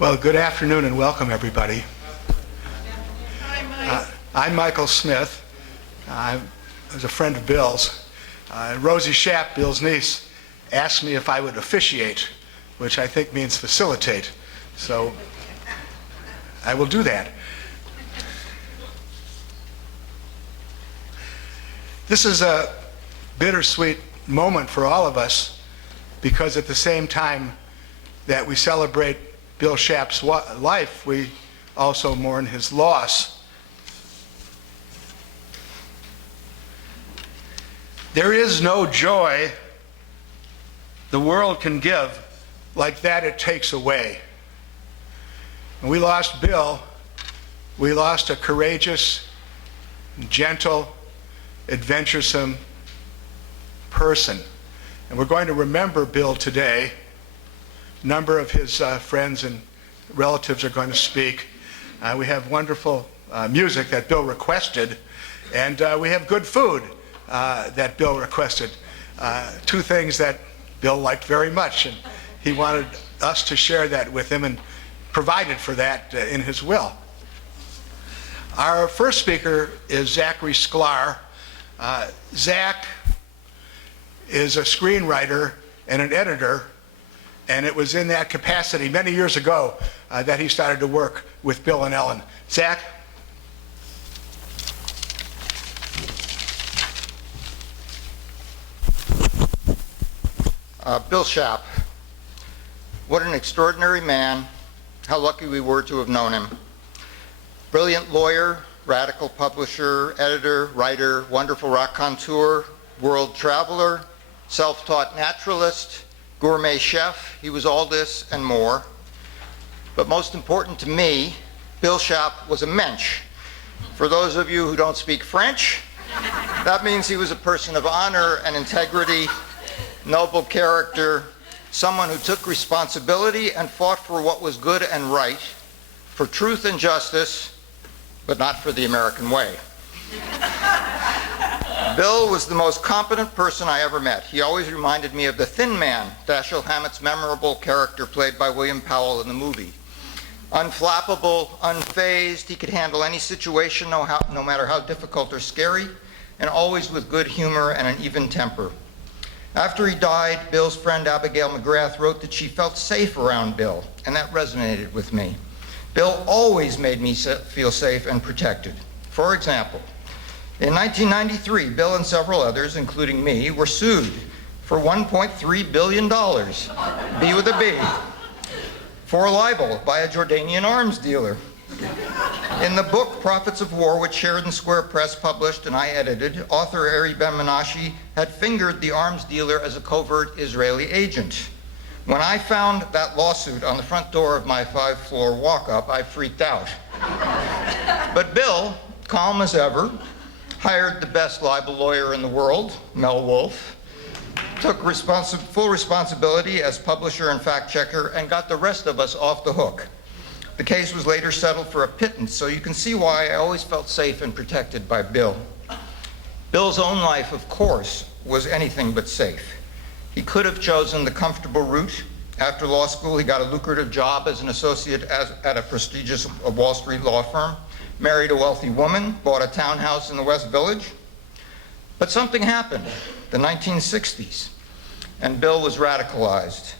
Well, good afternoon and welcome, everybody. I'm Michael Smith. I was a friend of Bill's. Rosie Schapp, Bill's niece, asked me if I would officiate, which I think means facilitate. So I will do that. This is a bittersweet moment for all of us because at the same time that we celebrate Bill Schapp's life, we also mourn his loss. There is no joy the world can give like that it takes away. When we lost Bill, we lost a courageous, gentle, adventuresome person. And we're going to remember Bill today. A number of his friends and relatives are going to speak. We have wonderful music that Bill requested, and we have good food that Bill requested. Two things that Bill liked very much, and he wanted us to share that with him and provided for that in his will. Our first speaker is Zachary Sklar. Zach is a screenwriter and an editor, and it was in that capacity many years ago that he started to work with Bill and Ellen. Zach? Bill Schapp. What an extraordinary man. How lucky we were to have known him. Brilliant lawyer, radical publisher, editor, writer, wonderful raconteur, world traveler, self-taught naturalist, gourmet chef. He was all this and more. But most important to me, Bill Schapp was a mensch. For those of you who don't speak French, that means he was a person of honor and integrity, noble character, someone who took responsibility and fought for what was good and right, for truth and justice, but not for the American way. Bill was the most competent person I ever met. He always reminded me of the Thin Man, Dashiell Hammett's memorable character played by William Powell in the movie. Unflappable, unfazed, he could handle any situation, no matter how difficult or scary, and always with good humor and an even temper. After he died, Bill's friend Abigail McGrath wrote that she felt safe around Bill, and that resonated with me. Bill always made me feel safe and protected. For example, in 1993, Bill and several others, including me, were sued for $1.3 billion, B with a B, for libel by a Jordanian arms dealer. In the book Prophets of War, which Sheridan Square Press published and I edited, author Ari Ben-Menashe had fingered the arms dealer as a covert Israeli agent. When I found that lawsuit on the front door of my 5-floor walk-up, I freaked out. But Bill, calm as ever, hired the best libel lawyer in the world, Mel Wolfe, took full responsibility as publisher and fact-checker, and got the rest of us off the hook. The case was later settled for a pittance, so you can see why I always felt safe and protected by Bill. Bill's own life, of course, was anything but safe. He could have chosen the comfortable route. After law school, he got a lucrative job as an associate at a prestigious Wall Street law firm, married a wealthy woman, bought a townhouse in the West Village. But something happened, the 1960s, and Bill was radicalized.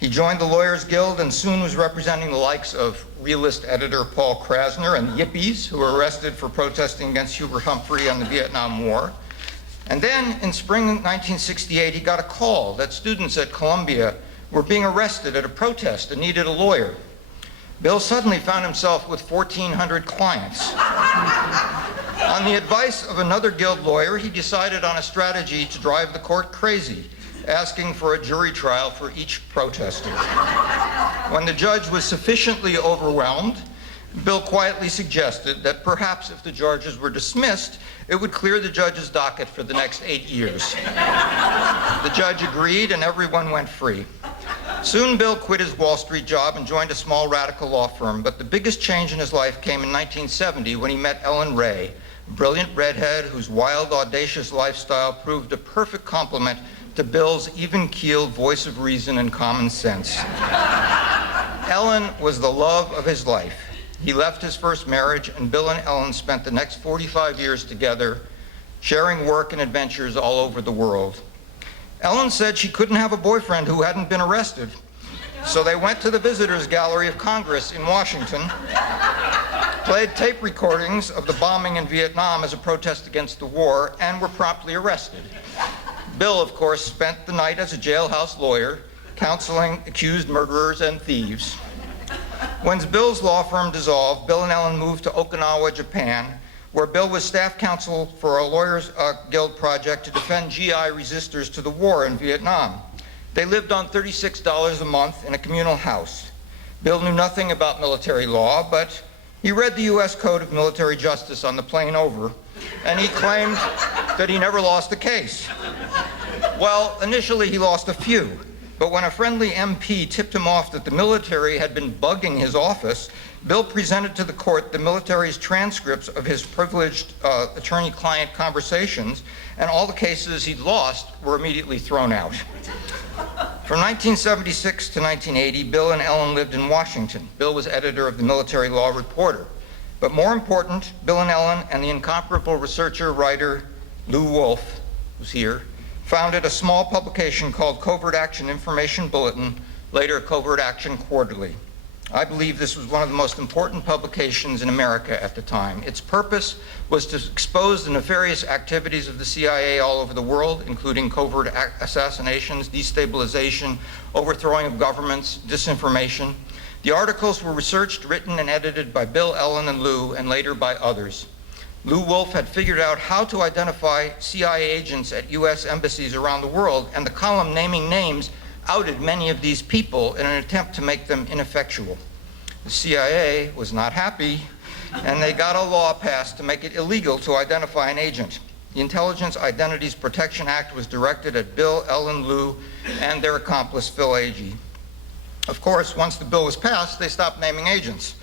He joined the Lawyers Guild and soon was representing the likes of realist editor Paul Krasner and Yippies, who were arrested for protesting against Hubert Humphrey on the Vietnam War. And then in spring 1968, he got a call that students at Columbia were being arrested at a protest and needed a lawyer. Bill suddenly found himself with 1,400 clients. On the advice of another guild lawyer, he decided on a strategy to drive the court crazy, asking for a jury trial for each protester. When the judge was sufficiently overwhelmed, Bill quietly suggested that perhaps if the charges were dismissed, it would clear the judge's docket for the next 8 years. The judge agreed and everyone went free. Soon Bill quit his Wall Street job and joined a small radical law firm, but the biggest change in his life came in 1970 when he met Ellen Ray, a brilliant redhead whose wild, audacious lifestyle proved a perfect complement to Bill's even-keeled voice of reason and common sense. Ellen was the love of his life. He left his first marriage, and Bill and Ellen spent the next 45 years together, sharing work and adventures all over the world. Ellen said she couldn't have a boyfriend who hadn't been arrested, so they went to the Visitors Gallery of Congress in Washington, played tape recordings of the bombing in Vietnam as a protest against the war, and were promptly arrested. Bill, of course, spent the night as a jailhouse lawyer, counseling accused murderers and thieves. When Bill's law firm dissolved, Bill and Ellen moved to Okinawa, Japan, where Bill was staff counsel for a lawyers' guild project to defend GI resistors to the war in Vietnam. They lived on $36 a month in a communal house. Bill knew nothing about military law, but he read the U.S. Code of Military Justice on the plane over, and he claimed that he never lost a case. Well, initially he lost a few, but when a friendly MP tipped him off that the military had been bugging his office, Bill presented to the court the military's transcripts of his privileged attorney-client conversations, and all the cases he'd lost were immediately thrown out. From 1976 to 1980, Bill and Ellen lived in Washington. Bill was editor of the Military Law Reporter. But more important, Bill and Ellen and the incomparable researcher, writer Lou Wolfe, who's here, founded a small publication called Covert Action Information Bulletin, later Covert Action Quarterly. I believe this was one of the most important publications in America at the time. Its purpose was to expose the nefarious activities of the CIA all over the world, including covert assassinations, destabilization, overthrowing of governments, disinformation. The articles were researched, written, and edited by Bill, Ellen, and Lou, and later by others. Lou Wolfe had figured out how to identify CIA agents at U.S. embassies around the world, and the column naming names outed many of these people in an attempt to make them ineffectual. The CIA was not happy, and they got a law passed to make it illegal to identify an agent. The Intelligence Identities Protection Act was directed at Bill, Ellen, Lou, and their accomplice, Phil Agee. Of course, once the bill was passed, they stopped naming agents.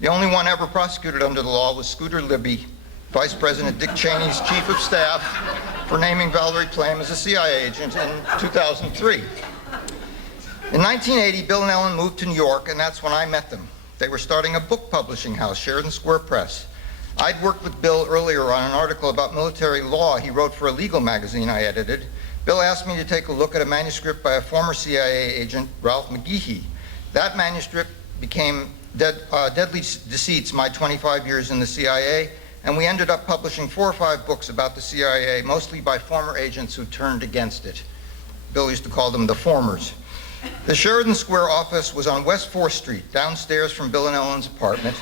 The only one ever prosecuted under the law was Scooter Libby, Vice President Dick Cheney's chief of staff, for naming Valerie Plame as a CIA agent in 2003. In 1980, Bill and Ellen moved to New York, and that's when I met them. They were starting a book publishing house, Sheridan Square Press. I'd worked with Bill earlier on an article about military law he wrote for a legal magazine I edited. Bill asked me to take a look at a manuscript by a former CIA agent, Ralph McGehee. That manuscript became Deadly Deceits, My 25 Years in the CIA, and we ended up publishing 4 or 5 books about the CIA, mostly by former agents who turned against it. Bill used to call them the formers. The Sheridan Square office was on West 4th Street, downstairs from Bill and Ellen's apartment.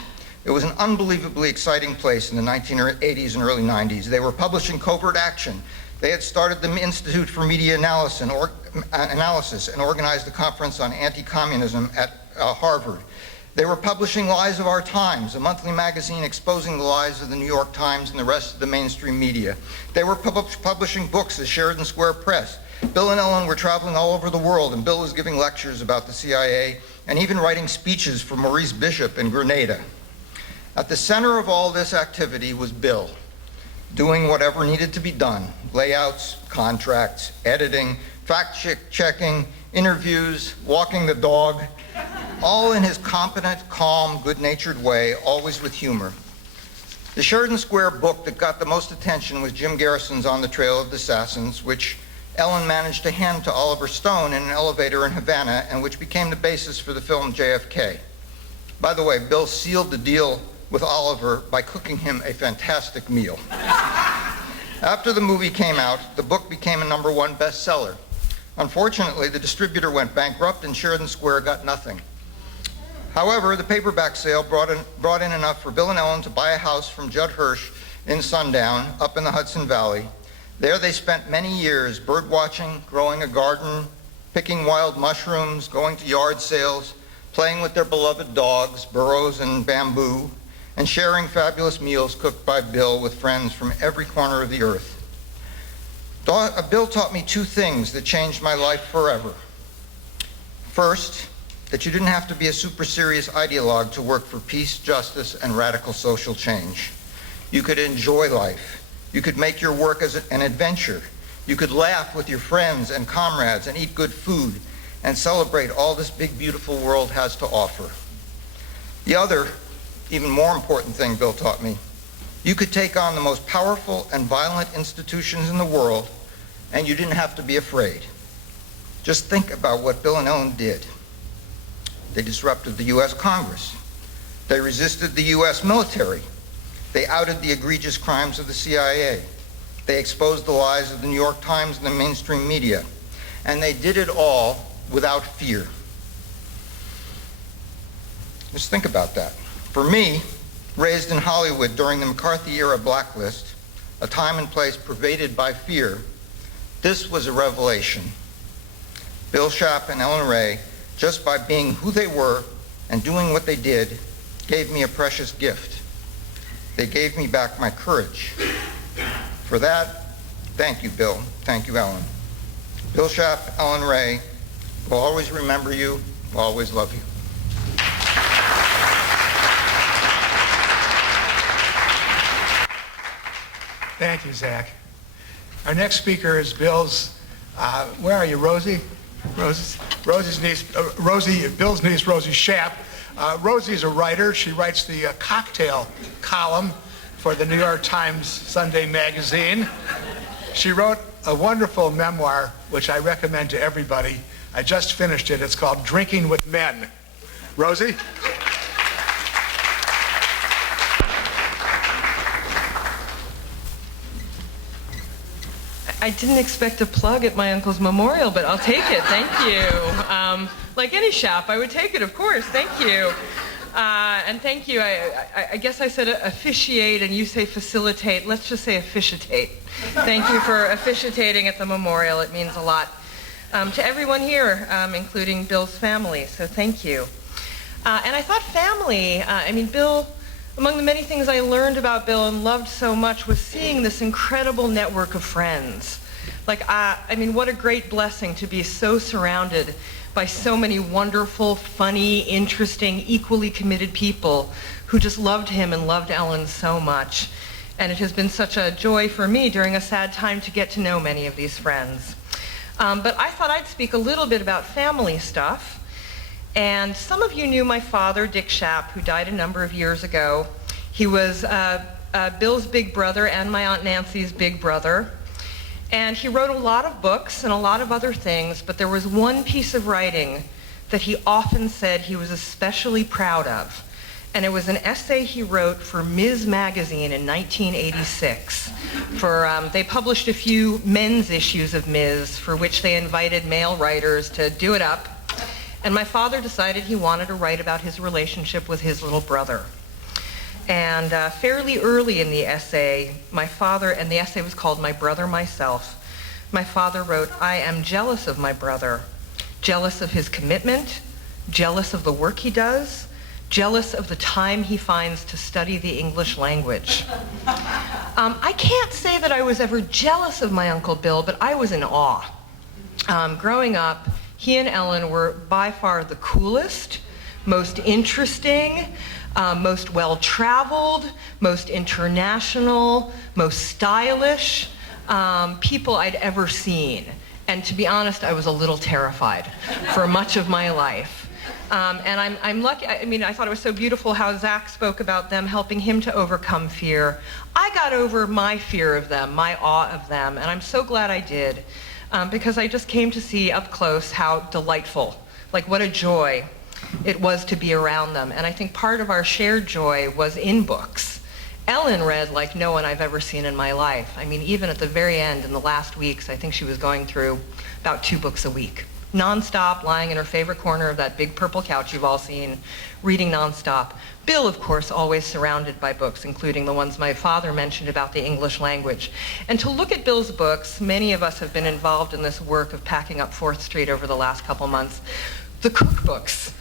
It was an unbelievably exciting place in the 1980s and early 90s. They were publishing Covert Action. They had started the Institute for Media Analysis and organized a conference on anti-communism at Harvard. They were publishing Lies of Our Times, a monthly magazine exposing the lies of the New York Times and the rest of the mainstream media. They were publishing books at Sheridan Square Press. Bill and Ellen were traveling all over the world, and Bill was giving lectures about the CIA and even writing speeches for Maurice Bishop in Grenada. At the center of all this activity was Bill, doing whatever needed to be done: layouts, contracts, editing, fact-checking, interviews, walking the dog, all in his competent, calm, good-natured way, always with humor. The Sheridan Square book that got the most attention was Jim Garrison's On the Trail of the Assassins, which Ellen managed to hand to Oliver Stone in an elevator in Havana, and which became the basis for the film JFK. By the way, Bill sealed the deal with Oliver by cooking him a fantastic meal. After the movie came out, the book became a #1 bestseller. Unfortunately, the distributor went bankrupt and Sheridan Square got nothing. However, the paperback sale brought in enough for Bill and Ellen to buy a house from Judd Hirsch in Sundown, up in the Hudson Valley. There they spent many years bird watching, growing a garden, picking wild mushrooms, going to yard sales, playing with their beloved dogs, Burroughs and Bamboo, and sharing fabulous meals cooked by Bill with friends from every corner of the earth. Bill taught me 2 things that changed my life forever. First, that you didn't have to be a super serious ideologue to work for peace, justice, and radical social change. You could enjoy life. You could make your work as an adventure. You could laugh with your friends and comrades and eat good food. and celebrate all this big, beautiful world has to offer. The other, even more important thing Bill taught me, you could take on the most powerful and violent institutions in the world, and you didn't have to be afraid. Just think about what Bill and Ellen did. They disrupted the U.S. Congress. They resisted the U.S. military. They outed the egregious crimes of the CIA. They exposed the lies of the New York Times and the mainstream media. And they did it all without fear. Just think about that. For me, raised in Hollywood during the McCarthy-era blacklist, a time and place pervaded by fear, this was a revelation. Bill Schapp and Ellen Ray, just by being who they were and doing what they did, gave me a precious gift. They gave me back my courage. For that, thank you, Bill. Thank you, Ellen. Bill Schapp, Ellen Ray, will always remember you, will always love you. Thank you, Zach. Our next speaker is Bill's, where are you, Rosie? Rosie's niece, Bill's niece, Rosie Schapp. Rosie is a writer. She writes the cocktail column for the New York Times Sunday magazine. She wrote a wonderful memoir, which I recommend to everybody. I just finished it. It's called Drinking with Men. Rosie? I didn't expect a plug at my uncle's memorial, but I'll take it. Thank you. Like any shop, I would take it, of course. Thank you. And thank you. I guess I said officiate, and you say facilitate. Let's just say officiate. Thank you for officiating at the memorial. It means a lot to everyone here, including Bill's family. So thank you. And I thought family, Bill, among the many things I learned about Bill and loved so much was seeing this incredible network of friends. What a great blessing to be so surrounded by so many wonderful, funny, interesting, equally committed people who just loved him and loved Ellen so much. And it has been such a joy for me during a sad time to get to know many of these friends. But I thought I'd speak a little bit about family stuff. And some of you knew my father, Dick Schapp, who died a number of years ago. He was Bill's big brother and my Aunt Nancy's big brother. And he wrote a lot of books and a lot of other things, but there was one piece of writing that he often said he was especially proud of. And it was an essay he wrote for Ms. magazine in 1986. They published a few men's issues of Ms. for which they invited male writers to do it up. And my father decided he wanted to write about his relationship with his little brother. And fairly early in the essay, and the essay was called My Brother, Myself, my father wrote, "I am jealous of my brother, jealous of his commitment, jealous of the work he does, jealous of the time he finds to study the English language." I can't say that I was ever jealous of my Uncle Bill, but I was in awe. Growing up, he and Ellen were by far the coolest, most interesting, most well-traveled, most international, most stylish people I'd ever seen. And to be honest, I was a little terrified for much of my life. And I'm lucky. I thought it was so beautiful how Zach spoke about them helping him to overcome fear. I got over my fear of them, my awe of them, and I'm so glad I did, because I just came to see up close how delightful, what a joy it was to be around them. And I think part of our shared joy was in books. Ellen read like no one I've ever seen in my life. Even at the very end, in the last weeks, I think she was going through about 2 books a week. Nonstop, lying in her favorite corner of that big purple couch you've all seen, reading nonstop. Bill, of course, always surrounded by books, including the ones my father mentioned about the English language. And to look at Bill's books, many of us have been involved in this work of packing up 4th Street over the last couple months. The cookbooks.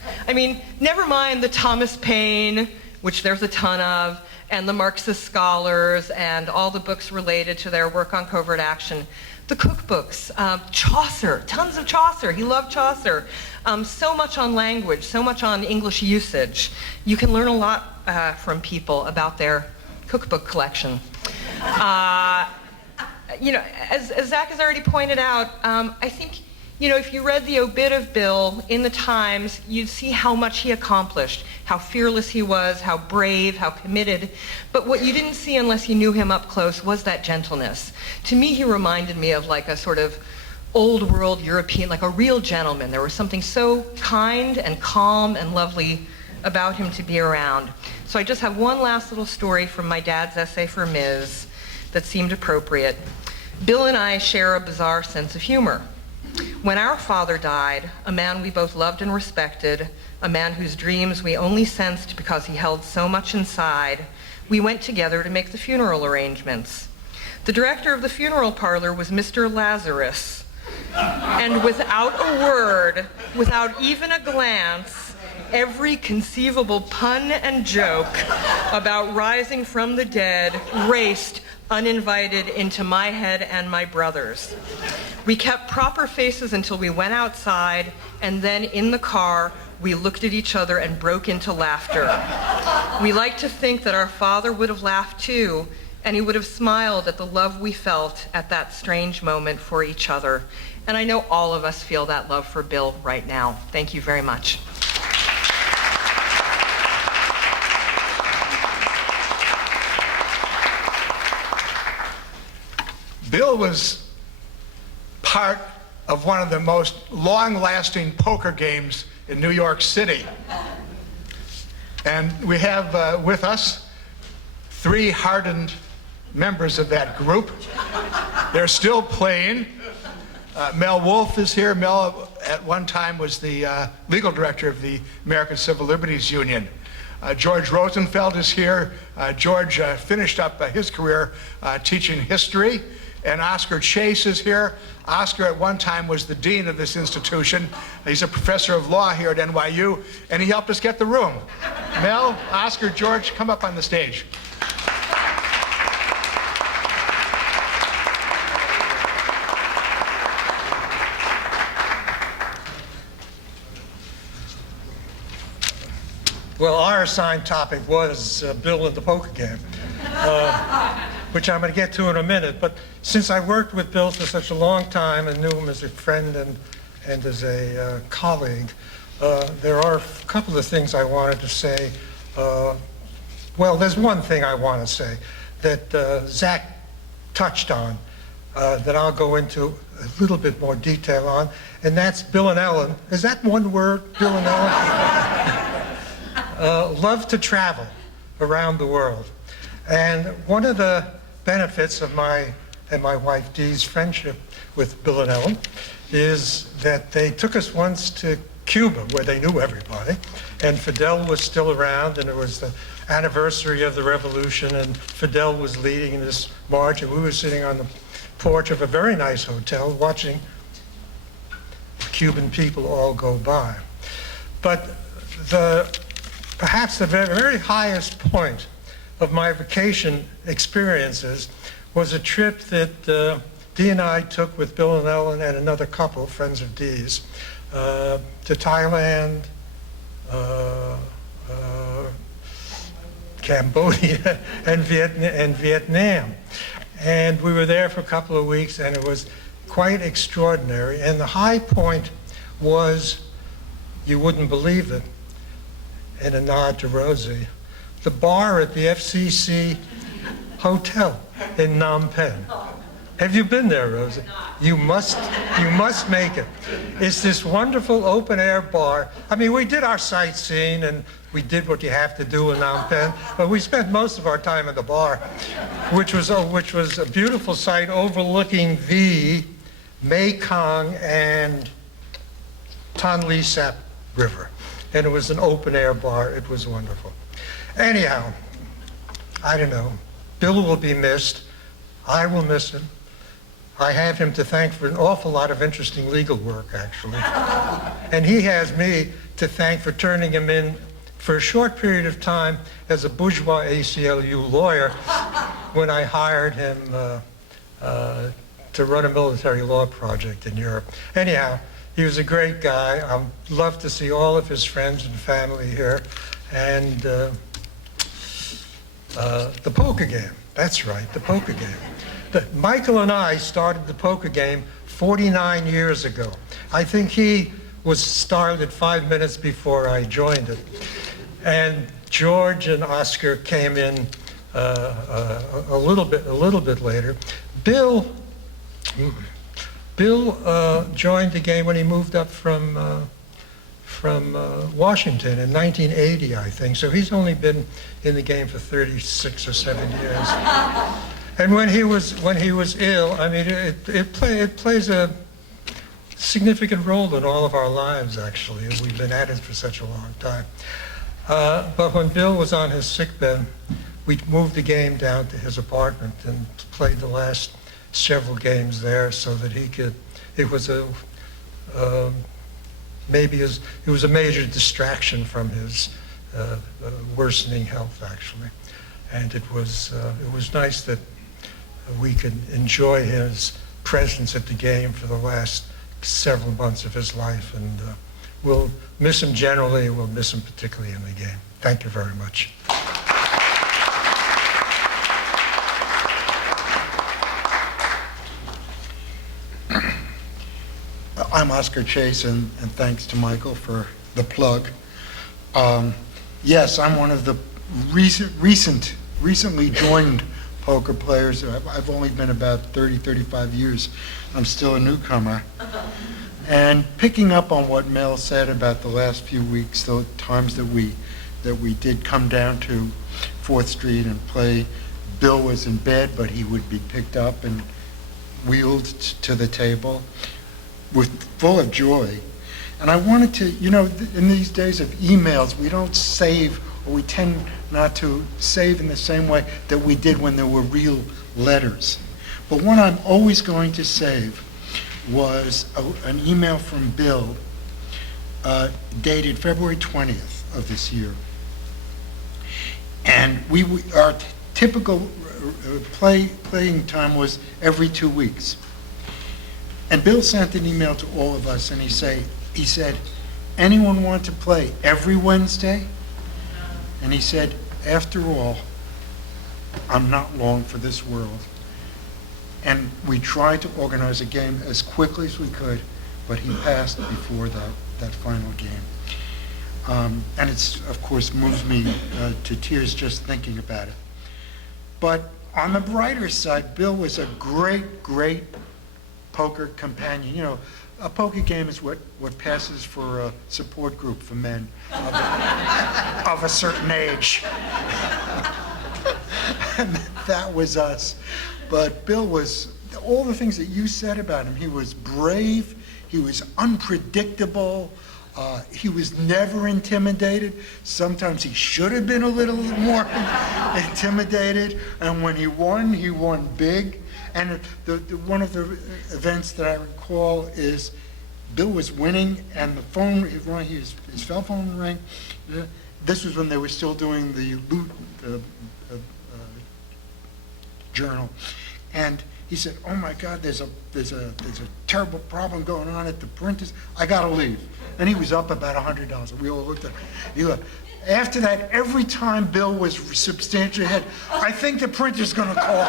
Never mind the Thomas Paine, which there's a ton of, and the Marxist scholars, and all the books related to their work on covert action. The cookbooks, Chaucer, tons of Chaucer. He loved Chaucer. So much on language, so much on English usage. You can learn a lot from people about their cookbook collection. As Zach has already pointed out, I think You know, if you read the obit of Bill in the Times, you'd see how much he accomplished, how fearless he was, how brave, how committed. But what you didn't see unless you knew him up close was that gentleness. To me, he reminded me of like a sort of old world European, like a real gentleman. There was something so kind and calm and lovely about him to be around. So I just have one last little story from my dad's essay for Ms. that seemed appropriate. Bill and I share a bizarre sense of humor. When our father died, a man we both loved and respected, a man whose dreams we only sensed because he held so much inside, we went together to make the funeral arrangements. The director of the funeral parlor was Mr. Lazarus, and without a word, without even a glance, every conceivable pun and joke about rising from the dead raced uninvited into my head and my brother's. We kept proper faces until we went outside, and then in the car, we looked at each other and broke into laughter. We like to think that our father would have laughed too, and he would have smiled at the love we felt at that strange moment for each other. And I know all of us feel that love for Bill right now. Thank you very much. Bill was part of one of the most long-lasting poker games in New York City. And we have with us 3 hardened members of that group. They're still playing. Mel Wolfe is here. Mel, at one time, was the legal director of the American Civil Liberties Union. George Rosenfeld is here. George finished up his career teaching history. And Oscar Chase is here. Oscar at one time was the dean of this institution. He's a professor of law here at NYU, and he helped us get the room. Mel, Oscar, George, come up on the stage. Well, our assigned topic was Bill and the poker game, which I'm going to get to in a minute. But since I worked with Bill for such a long time and knew him as a friend and as a colleague, there are a couple of things I wanted to say. Well, there's one thing I want to say that Zach touched on that I'll go into a little bit more detail on, and that's Bill and Ellen. Is that one word, Bill and Ellen? Love to travel around the world. And one of the benefits of my and my wife Dee's friendship with Bill and Ellen is that they took us once to Cuba, where they knew everybody, and Fidel was still around, and it was the anniversary of the revolution, and Fidel was leading this march, and we were sitting on the porch of a very nice hotel watching Cuban people all go by. But perhaps the very highest point of my vacation experiences was a trip that Dee and I took with Bill and Ellen and another couple, friends of Dee's, to Thailand, Cambodia, and Vietnam. And we were there for a couple of weeks, and it was quite extraordinary. And the high point was, you wouldn't believe it, in a nod to Rosie, the bar at the FCC Hotel in Phnom Penh. Have you been there, Rosie? You must make it. It's this wonderful open-air bar. I mean, we did our sightseeing, and we did what you have to do in Phnom Penh, but we spent most of our time at the bar, which was a beautiful site overlooking the Mekong and Tonle Sap River. And it was an open-air bar. It was wonderful. Anyhow, I don't know. Bill will be missed. I will miss him. I have him to thank for an awful lot of interesting legal work, actually. And he has me to thank for turning him in for a short period of time as a bourgeois ACLU lawyer when I hired him to run a military law project in Europe. Anyhow, he was a great guy. I'd love to see all of his friends and family here. And the poker game. That's right, the poker game. Michael and I started the poker game 49 years ago. I think he was started 5 minutes before I joined it. And George and Oscar came in a little bit later. Bill joined the game when he moved up from Washington in 1980, I think. So he's only been in the game for 36 or 7 years. And when he was ill, I mean, it plays a significant role in all of our lives, actually. We've been at it for such a long time. But when Bill was on his sickbed, we moved the game down to his apartment and played the last several games there, so that he could. It was a it was a major distraction from his worsening health, actually, and it was nice that we could enjoy his presence at the game for the last several months of his life, and we'll miss him generally, and we'll miss him particularly in the game. Thank you very much. I'm Oscar Chase, and thanks to Michael for the plug. Yes, I'm one of the recently joined poker players. I've only been about 30, 35 years. I'm still a newcomer. And picking up on what Mel said about the last few weeks, the times that we did come down to 4th Street and play, Bill was in bed, but he would be picked up and wheeled to the table, full of joy. And I wanted to, in these days of emails, we don't save, or we tend not to save in the same way that we did when there were real letters. But one I'm always going to save was an email from Bill dated February 20th of this year. And our typical playing time was every 2 weeks. And Bill sent an email to all of us, and he said, anyone want to play every Wednesday? And he said, after all, I'm not long for this world. And we tried to organize a game as quickly as we could, but he passed before that final game. And it's, of course, moves me to tears just thinking about it. But on the brighter side, Bill was a great, great poker companion. A poker game is what passes for a support group for men of a certain age. And that was us. But Bill was, all the things that you said about him, he was brave, he was unpredictable, he was never intimidated. Sometimes he should have been a little more intimidated. And when he won big. And one of the events that I recall is Bill was winning, and the phone, his cell phone rang. This was when they were still doing the loot journal, and he said, "Oh my God, there's a terrible problem going on at the printers. I gotta leave." And he was up about $100. We all looked at him. After that, every time Bill was substantially ahead, I think the printer's going to call.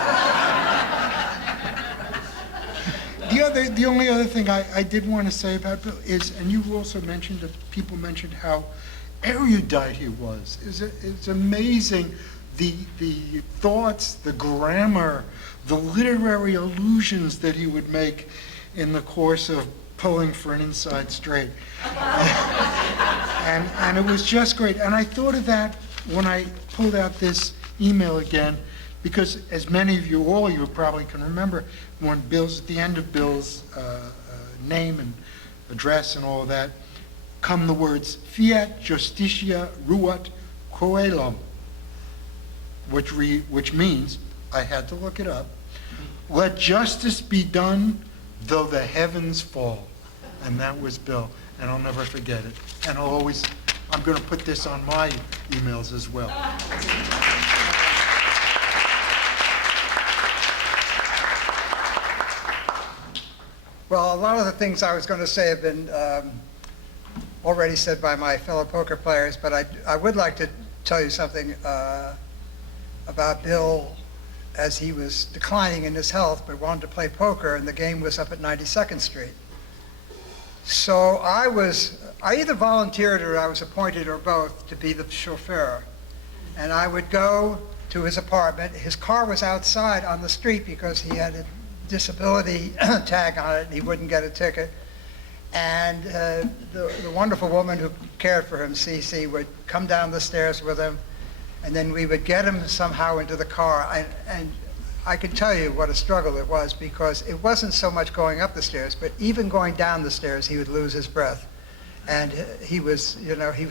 The only other thing I did want to say about Bill is, and you also mentioned, people mentioned how erudite he was. It's amazing the thoughts, the grammar, the literary allusions that he would make in the course of pulling for an inside straight. And it was just great. And I thought of that when I pulled out this email again, because as many of you, all of you probably can remember, when Bill's, at the end of Bill's name and address and all of that, come the words, fiat justitia ruat coelum, which means, I had to look it up, let justice be done though the heavens fall. And that was Bill, and I'll never forget it. And I'm going to put this on my emails as well. Well, a lot of the things I was going to say have been already said by my fellow poker players, but I would like to tell you something about Bill as he was declining in his health, but wanted to play poker, and the game was up at 92nd Street. So I either volunteered or I was appointed, or both, to be the chauffeur. And I would go to his apartment. His car was outside on the street because he had a disability tag on it and he wouldn't get a ticket. And the wonderful woman who cared for him, Cece, would come down the stairs with him, and then we would get him somehow into the car. And I can tell you what a struggle it was, because it wasn't so much going up the stairs, but even going down the stairs, he would lose his breath. And he was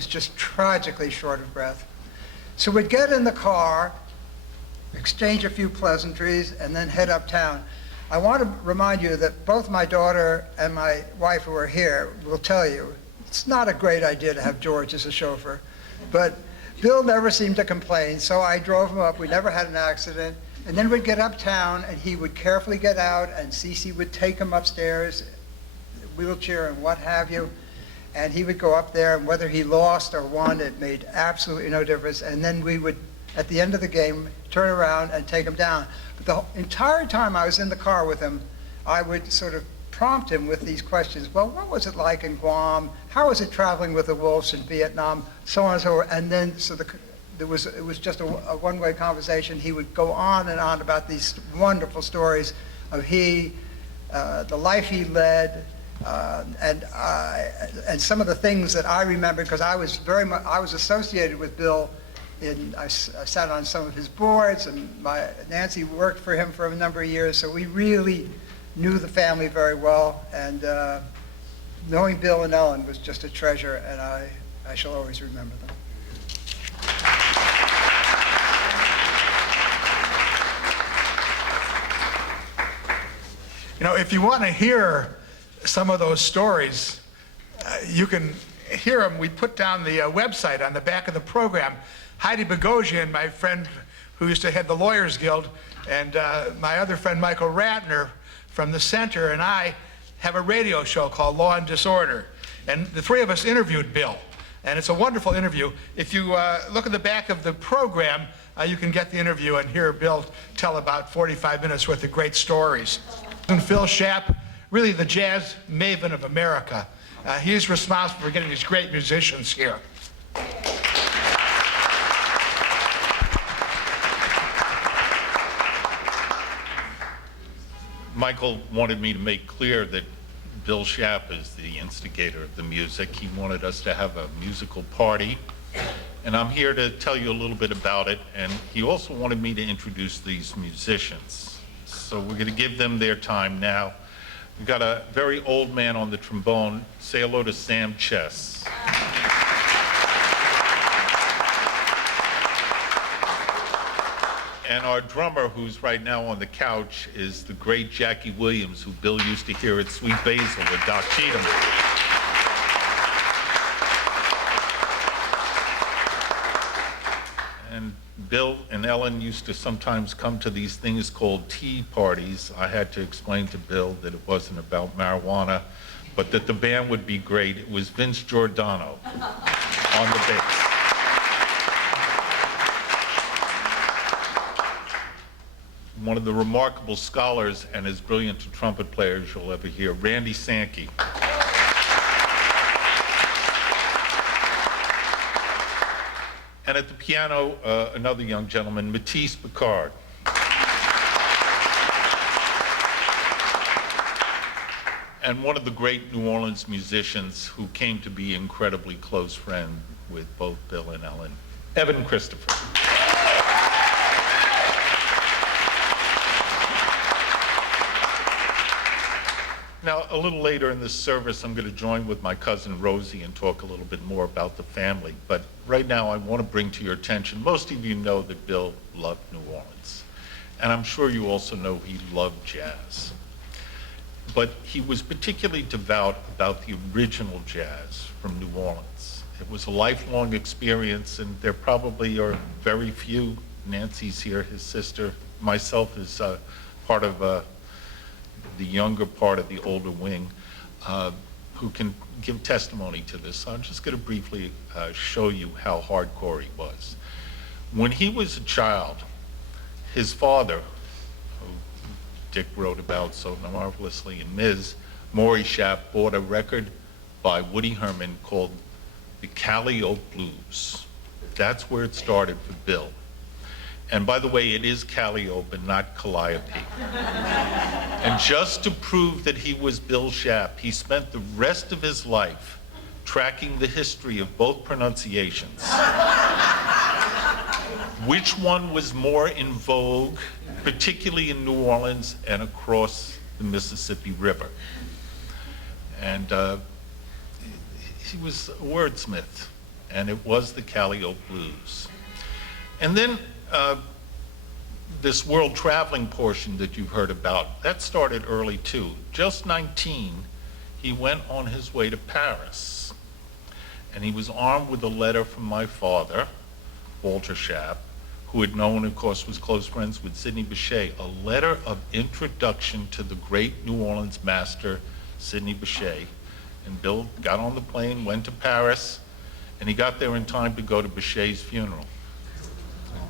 just tragically short of breath. So we'd get in the car, exchange a few pleasantries, and then head uptown. I want to remind you that both my daughter and my wife, who are here, will tell you it's not a great idea to have George as a chauffeur. But Bill never seemed to complain, so I drove him up. We never had an accident. And then we'd get uptown, and he would carefully get out, and Cece would take him upstairs, wheelchair and what have you. And he would go up there, and whether he lost or won, it made absolutely no difference. And then we would, at the end of the game, turn around and take him down. But the entire time I was in the car with him, I would sort of prompt him with these questions. Well, what was it like in Guam? How was it traveling with the wolves in Vietnam? So on and so forth. And then, so it was just a one-way conversation. He would go on and on about these wonderful stories of the life he led, and some of the things that I remember, because I was associated with Bill. I sat on some of his boards, and Nancy worked for him for a number of years, so we really knew the family very well. And knowing Bill and Ellen was just a treasure, and I shall always remember them. You know, if you want to hear some of those stories, you can hear them. We put down the website on the back of the program. Heidi Bogosian, my friend who used to head the Lawyers Guild, and my other friend Michael Ratner from the Center, and I have a radio show called Law and Disorder. And the three of us interviewed Bill, and it's a wonderful interview. If you look at the back of the program, you can get the interview and hear Bill tell about 45 minutes worth of great stories. And Phil Schaap, really the jazz maven of America. He's responsible for getting these great musicians here. Michael wanted me to make clear that Bill Schaap is the instigator of the music. He wanted us to have a musical party, and I'm here to tell you a little bit about it. And he also wanted me to introduce these musicians. So we're going to give them their time now. We've got a very old man on the trombone. Say hello to Sam Chess. And our drummer, who's right now on the couch, is the great Jackie Williams, who Bill used to hear at Sweet Basil with Doc Cheatham. And Bill and Ellen used to sometimes come to these things called tea parties. I had to explain to Bill that it wasn't about marijuana, but that the band would be great. It was Vince Giordano on the bass. One of the remarkable scholars and as brilliant a trumpet player as you'll ever hear, Randy Sankey. And at the piano, another young gentleman, Matisse Picard. And one of the great New Orleans musicians who came to be incredibly close friend with both Bill and Ellen, Evan Christopher. Now, a little later in this service, I'm going to join with my cousin Rosie and talk a little bit more about the family. But right now, I want to bring to your attention, most of you know that Bill loved New Orleans. And I'm sure you also know he loved jazz. But he was particularly devout about the original jazz from New Orleans. It was a lifelong experience, and there probably are very few, Nancy's here, his sister, myself is part of the younger part of the older wing, who can give testimony to this. So I'm just going to briefly show you how hardcore he was. When he was a child, his father, Dick wrote about so marvelously in Ms., Rosie Schapp bought a record by Woody Herman called the Calliope Blues. That's where it started for Bill. And by the way, it is Calliope and not Calliope. And just to prove that he was Bill Schapp, he spent the rest of his life tracking the history of both pronunciations. Which one was more in vogue, particularly in New Orleans and across the Mississippi River. And he was a wordsmith, and it was the Calliope Blues. And then this world traveling portion that you've heard about, that started early too. Just 19, he went on his way to Paris. And he was armed with a letter from my father, Walter Schapp, who had known, of course, was close friends with Sidney Bechet, a letter of introduction to the great New Orleans master, Sidney Bechet. And Bill got on the plane, went to Paris, and he got there in time to go to Bechet's funeral.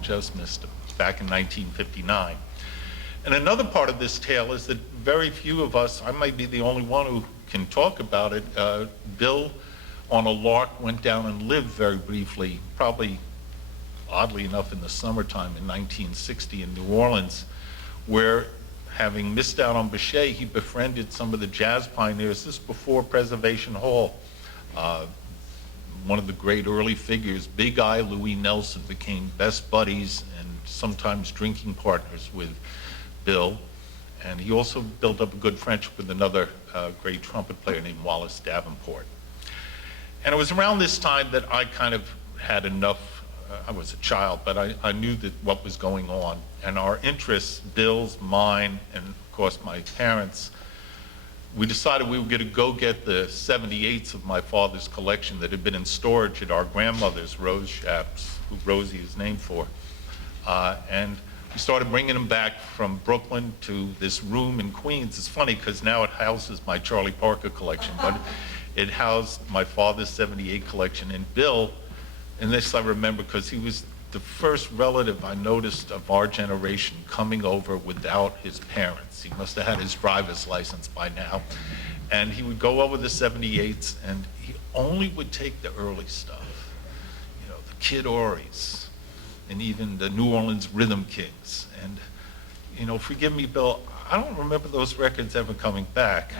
Just missed him, back in 1959. And another part of this tale is that very few of us, I might be the only one who can talk about it, Bill, on a lark, went down and lived very briefly, probably oddly enough in the summertime in 1960 in New Orleans, where, having missed out on Bechet, he befriended some of the jazz pioneers. This is before Preservation Hall. One of the great early figures, Big Eye Louis Nelson, became best buddies and sometimes drinking partners with Bill. And he also built up a good friendship with another great trumpet player named Wallace Davenport. And it was around this time that I kind of had enough. I was a child, but I knew that what was going on. And our interests, Bill's, mine, and of course my parents', we decided we were going to go get the 78s of my father's collection that had been in storage at our grandmother's, Rosie Schapp's, who Rosie is named for. And we started bringing them back from Brooklyn to this room in Queens. It's funny because now it houses my Charlie Parker collection, but it housed my father's 78 collection. And Bill, and this I remember because he was the first relative I noticed of our generation coming over without his parents. He must have had his driver's license by now. And he would go over the 78s, and he only would take the early stuff. You know, the Kid Ory's, and even the New Orleans Rhythm Kings. And, you know, forgive me, Bill, I don't remember those records ever coming back.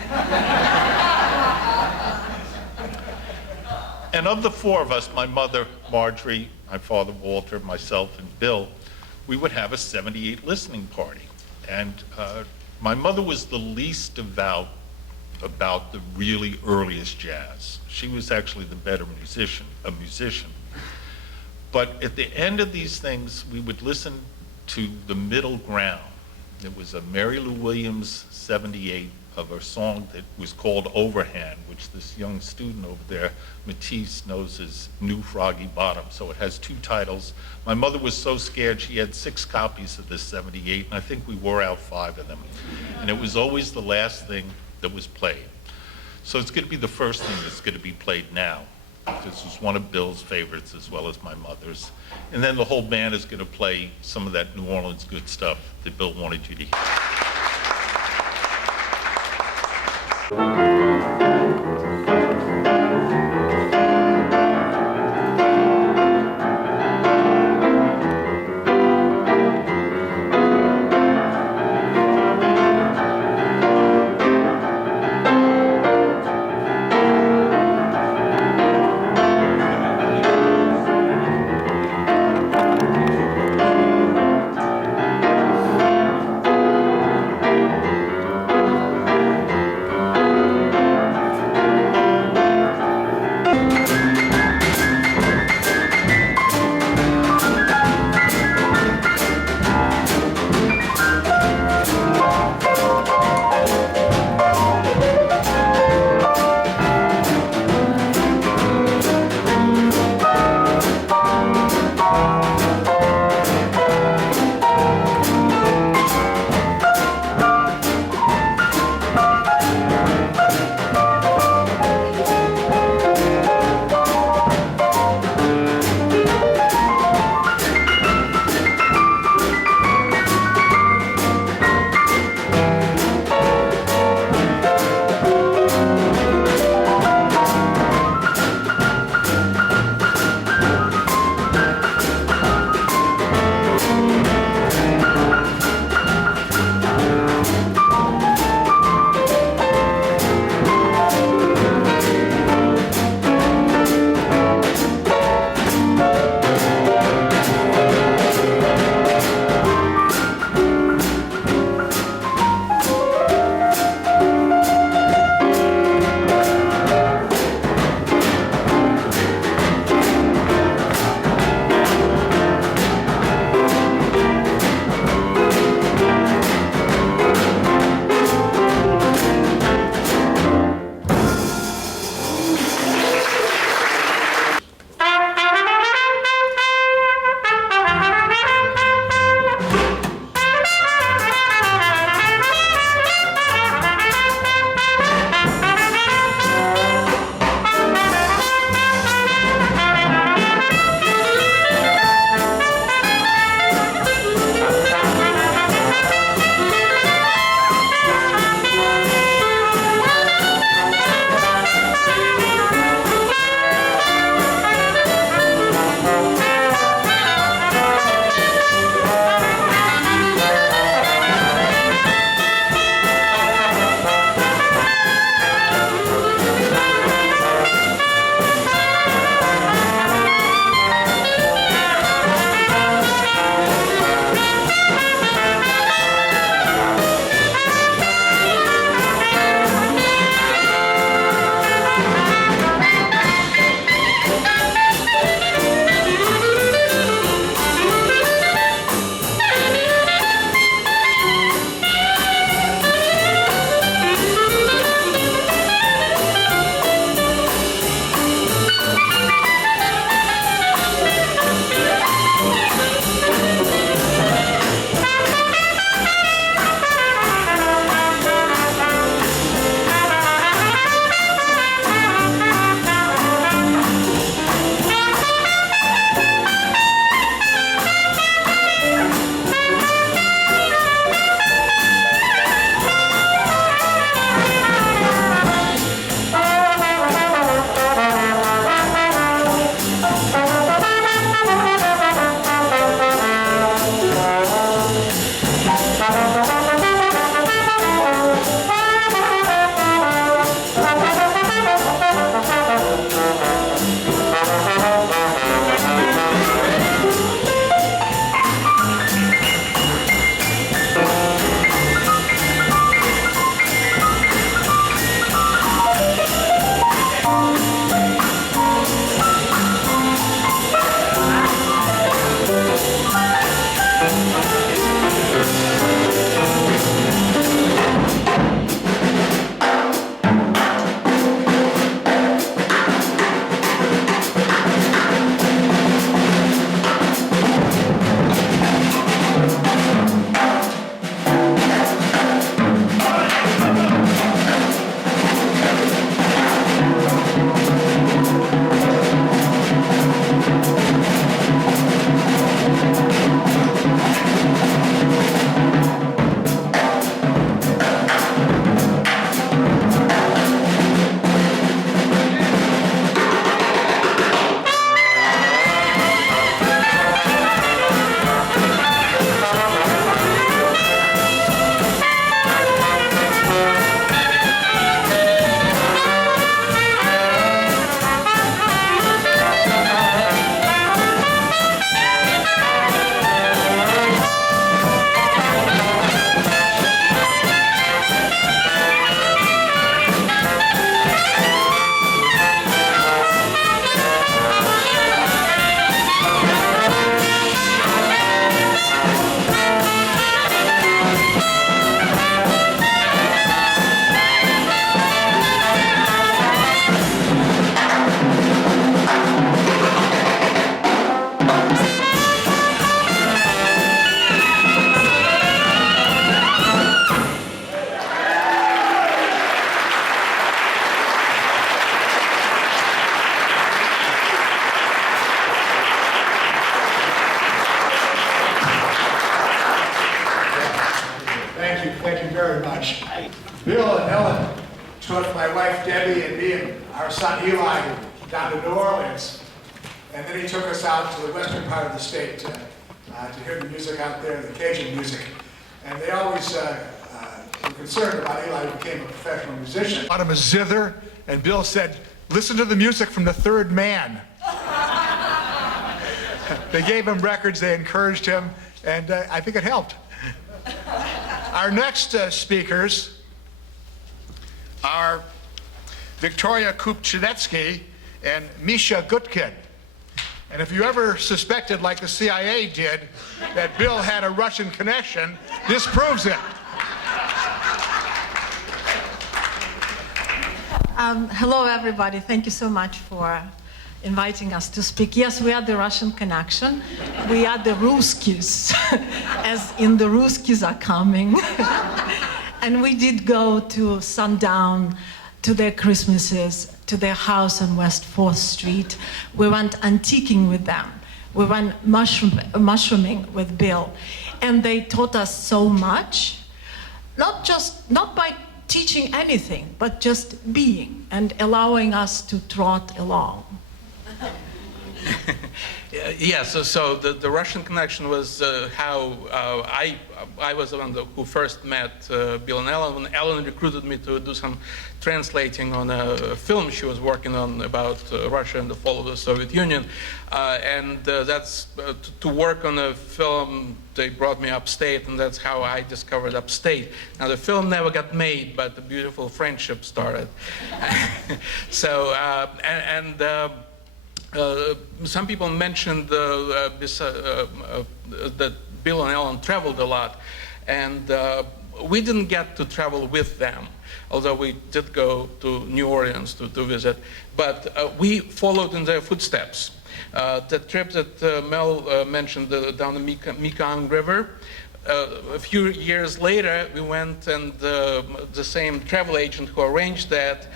And of the four of us, my mother, Marjorie, my father, Walter, myself, and Bill, we would have a 78 listening party. And my mother was the least devout about the really earliest jazz. She was actually the better musician. But at the end of these things, we would listen to the middle ground. It was a Mary Lou Williams 78 of a song that was called Overhand, which this young student over there, Matisse, knows as New Froggy Bottom. So it has two titles. My mother was so scared she had 6 copies of this 78, and I think we wore out 5 of them. And it was always the last thing that was played. So it's going to be the first thing that's going to be played now. This was one of Bill's favorites as well as my mother's. And then the whole band is going to play some of that New Orleans good stuff that Bill wanted you to hear. much. Bill and Ellen took my wife Debbie and me and our son Eli down to New Orleans. And then he took us out to the western part of the state to hear the music out there, the Cajun music. And they always were concerned about Eli, who became a professional musician. Bought him a zither, and Bill said, "Listen to the music from the third man." They gave him records, they encouraged him, and I think it helped. Our next speakers are Victoria Kupchinetsky and Misha Gutkin. And if you ever suspected, like the CIA did, that Bill had a Russian connection, this proves it. Hello, everybody. Thank you so much for inviting us to speak. Yes, we are the Russian connection. We are the Ruskies, as in the Ruskies are coming. And we did go to Sundown, to their Christmases, to their house on West 4th Street. We went antiquing with them. We went mushrooming with Bill. And they taught us so much, not by teaching anything, but just being and allowing us to trot along. Yes, so the Russian connection was how I was the one who first met Bill and Ellen when Ellen recruited me to do some translating on a film she was working on about Russia and the fall of the Soviet Union. And that's to work on a film, they brought me upstate, and that's how I discovered upstate. Now, the film never got made, but the beautiful friendship started. So, some people mentioned that Bill and Ellen traveled a lot, and we didn't get to travel with them, although we did go to New Orleans to visit, but we followed in their footsteps. The trip that Mel mentioned down the Mekong River, a few years later, we went, and the same travel agent who arranged that,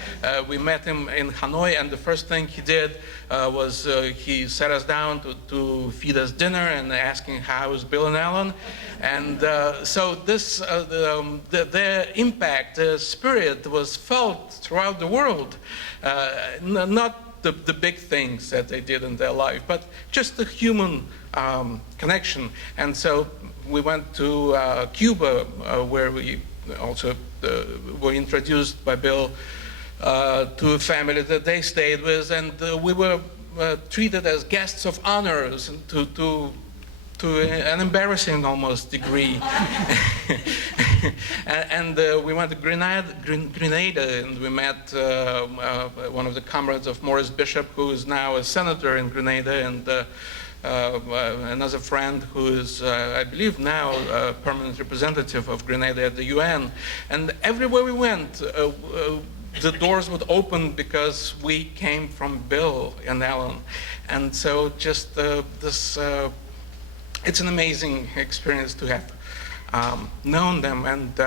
we met him in Hanoi, and the first thing he did was he sat us down to feed us dinner and asking how was Bill and Ellen. And so this, their impact, their spirit was felt throughout the world. Not the big things that they did in their life, but just the human connection. And so we went to Cuba, where we also were introduced by Bill to a family that they stayed with, and we were treated as guests of honors to an embarrassing almost degree. And we went to Grenada, and we met one of the comrades of Morris Bishop, who is now a senator in Grenada, and another friend who is, I believe now, a permanent representative of Grenada at the UN. And everywhere we went, the doors would open because we came from Bill and Ellen. And so just this, it's an amazing experience to have known them. And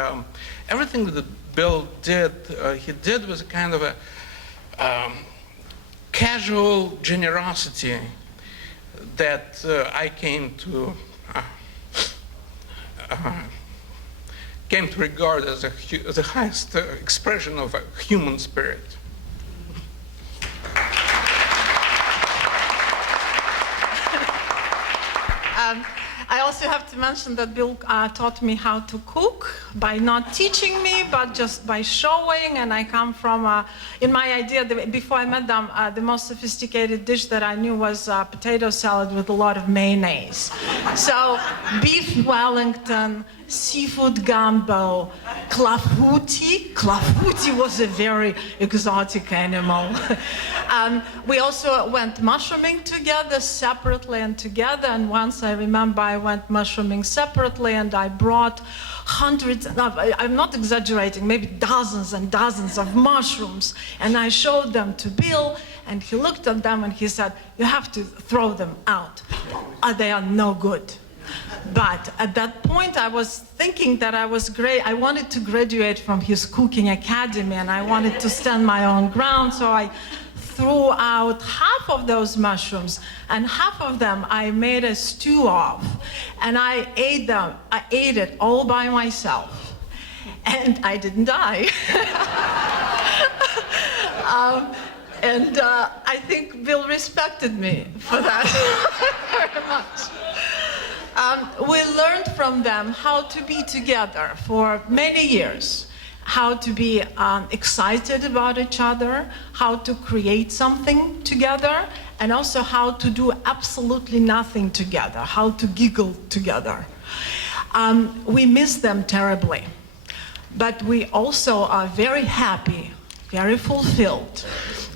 everything that Bill did, he did with a kind of a casual generosity that I came to regard as the highest expression of a human spirit. I also have to mention that Bill taught me how to cook by not teaching me, but just by showing. And I come from, in my idea, before I met them, the most sophisticated dish that I knew was potato salad with a lot of mayonnaise. So beef Wellington, seafood gumbo, clafouti. Clafouti was a very exotic animal. We also went mushrooming together, separately and together. And once I remember I went mushrooming separately, and I brought hundreds, I'm not exaggerating, maybe dozens and dozens of mushrooms. And I showed them to Bill, and he looked at them and he said, "You have to throw them out. They are no good." But at that point, I was thinking that I was great. I wanted to graduate from his cooking academy, and I wanted to stand my own ground. So I threw out half of those mushrooms, and half of them I made a stew of, and I ate them. I ate it all by myself. and I didn't die. I think Bill respected me for that very much. We learned from them how to be together for many years, how to be excited about each other, how to create something together, and also how to do absolutely nothing together, how to giggle together. We miss them terribly, but we also are very happy, very fulfilled,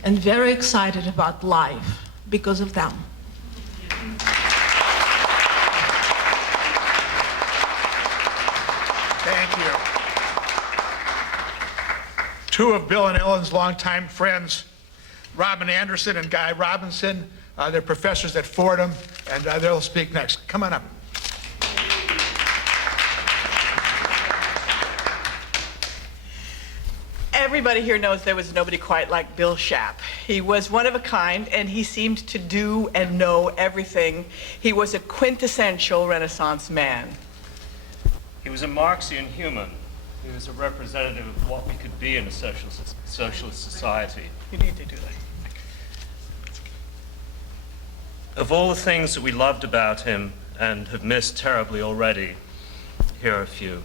and very excited about life because of them. Thank you. Two of Bill and Ellen's longtime friends, Robin Anderson and Guy Robinson. They're professors at Fordham, and they'll speak next. Come on up. Everybody here knows there was nobody quite like Bill Schaap. He was one of a kind, and he seemed to do and know everything. He was a quintessential Renaissance man. He was a Marxian human. He was a representative of what we could be in a socialist society. You need to do that. Of all the things that we loved about him and have missed terribly already, here are a few.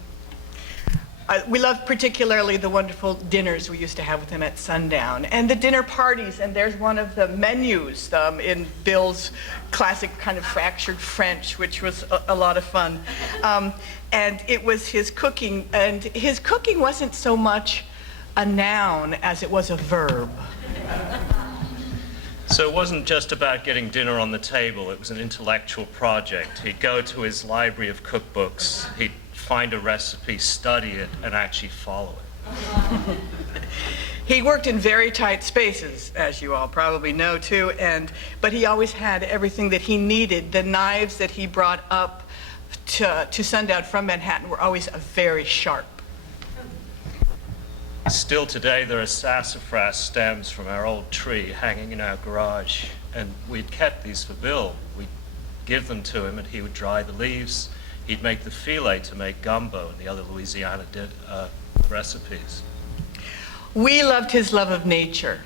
We loved particularly the wonderful dinners we used to have with him at sundown, and the dinner parties, and there's one of the menus in Bill's classic kind of fractured French, which was a lot of fun. And it was his cooking, and his cooking wasn't so much a noun as it was a verb. So it wasn't just about getting dinner on the table, it was an intellectual project. He'd go to his library of cookbooks, he'd find a recipe, study it, and actually follow it. He worked in very tight spaces, as you all probably know too, but he always had everything that he needed. The knives that he brought up to sundown from Manhattan were always very sharp. Still today, there are sassafras stems from our old tree hanging in our garage, and we'd kept these for Bill. We'd give them to him, and he would dry the leaves. He'd make the filet to make gumbo and the other Louisiana recipes. We loved his love of nature.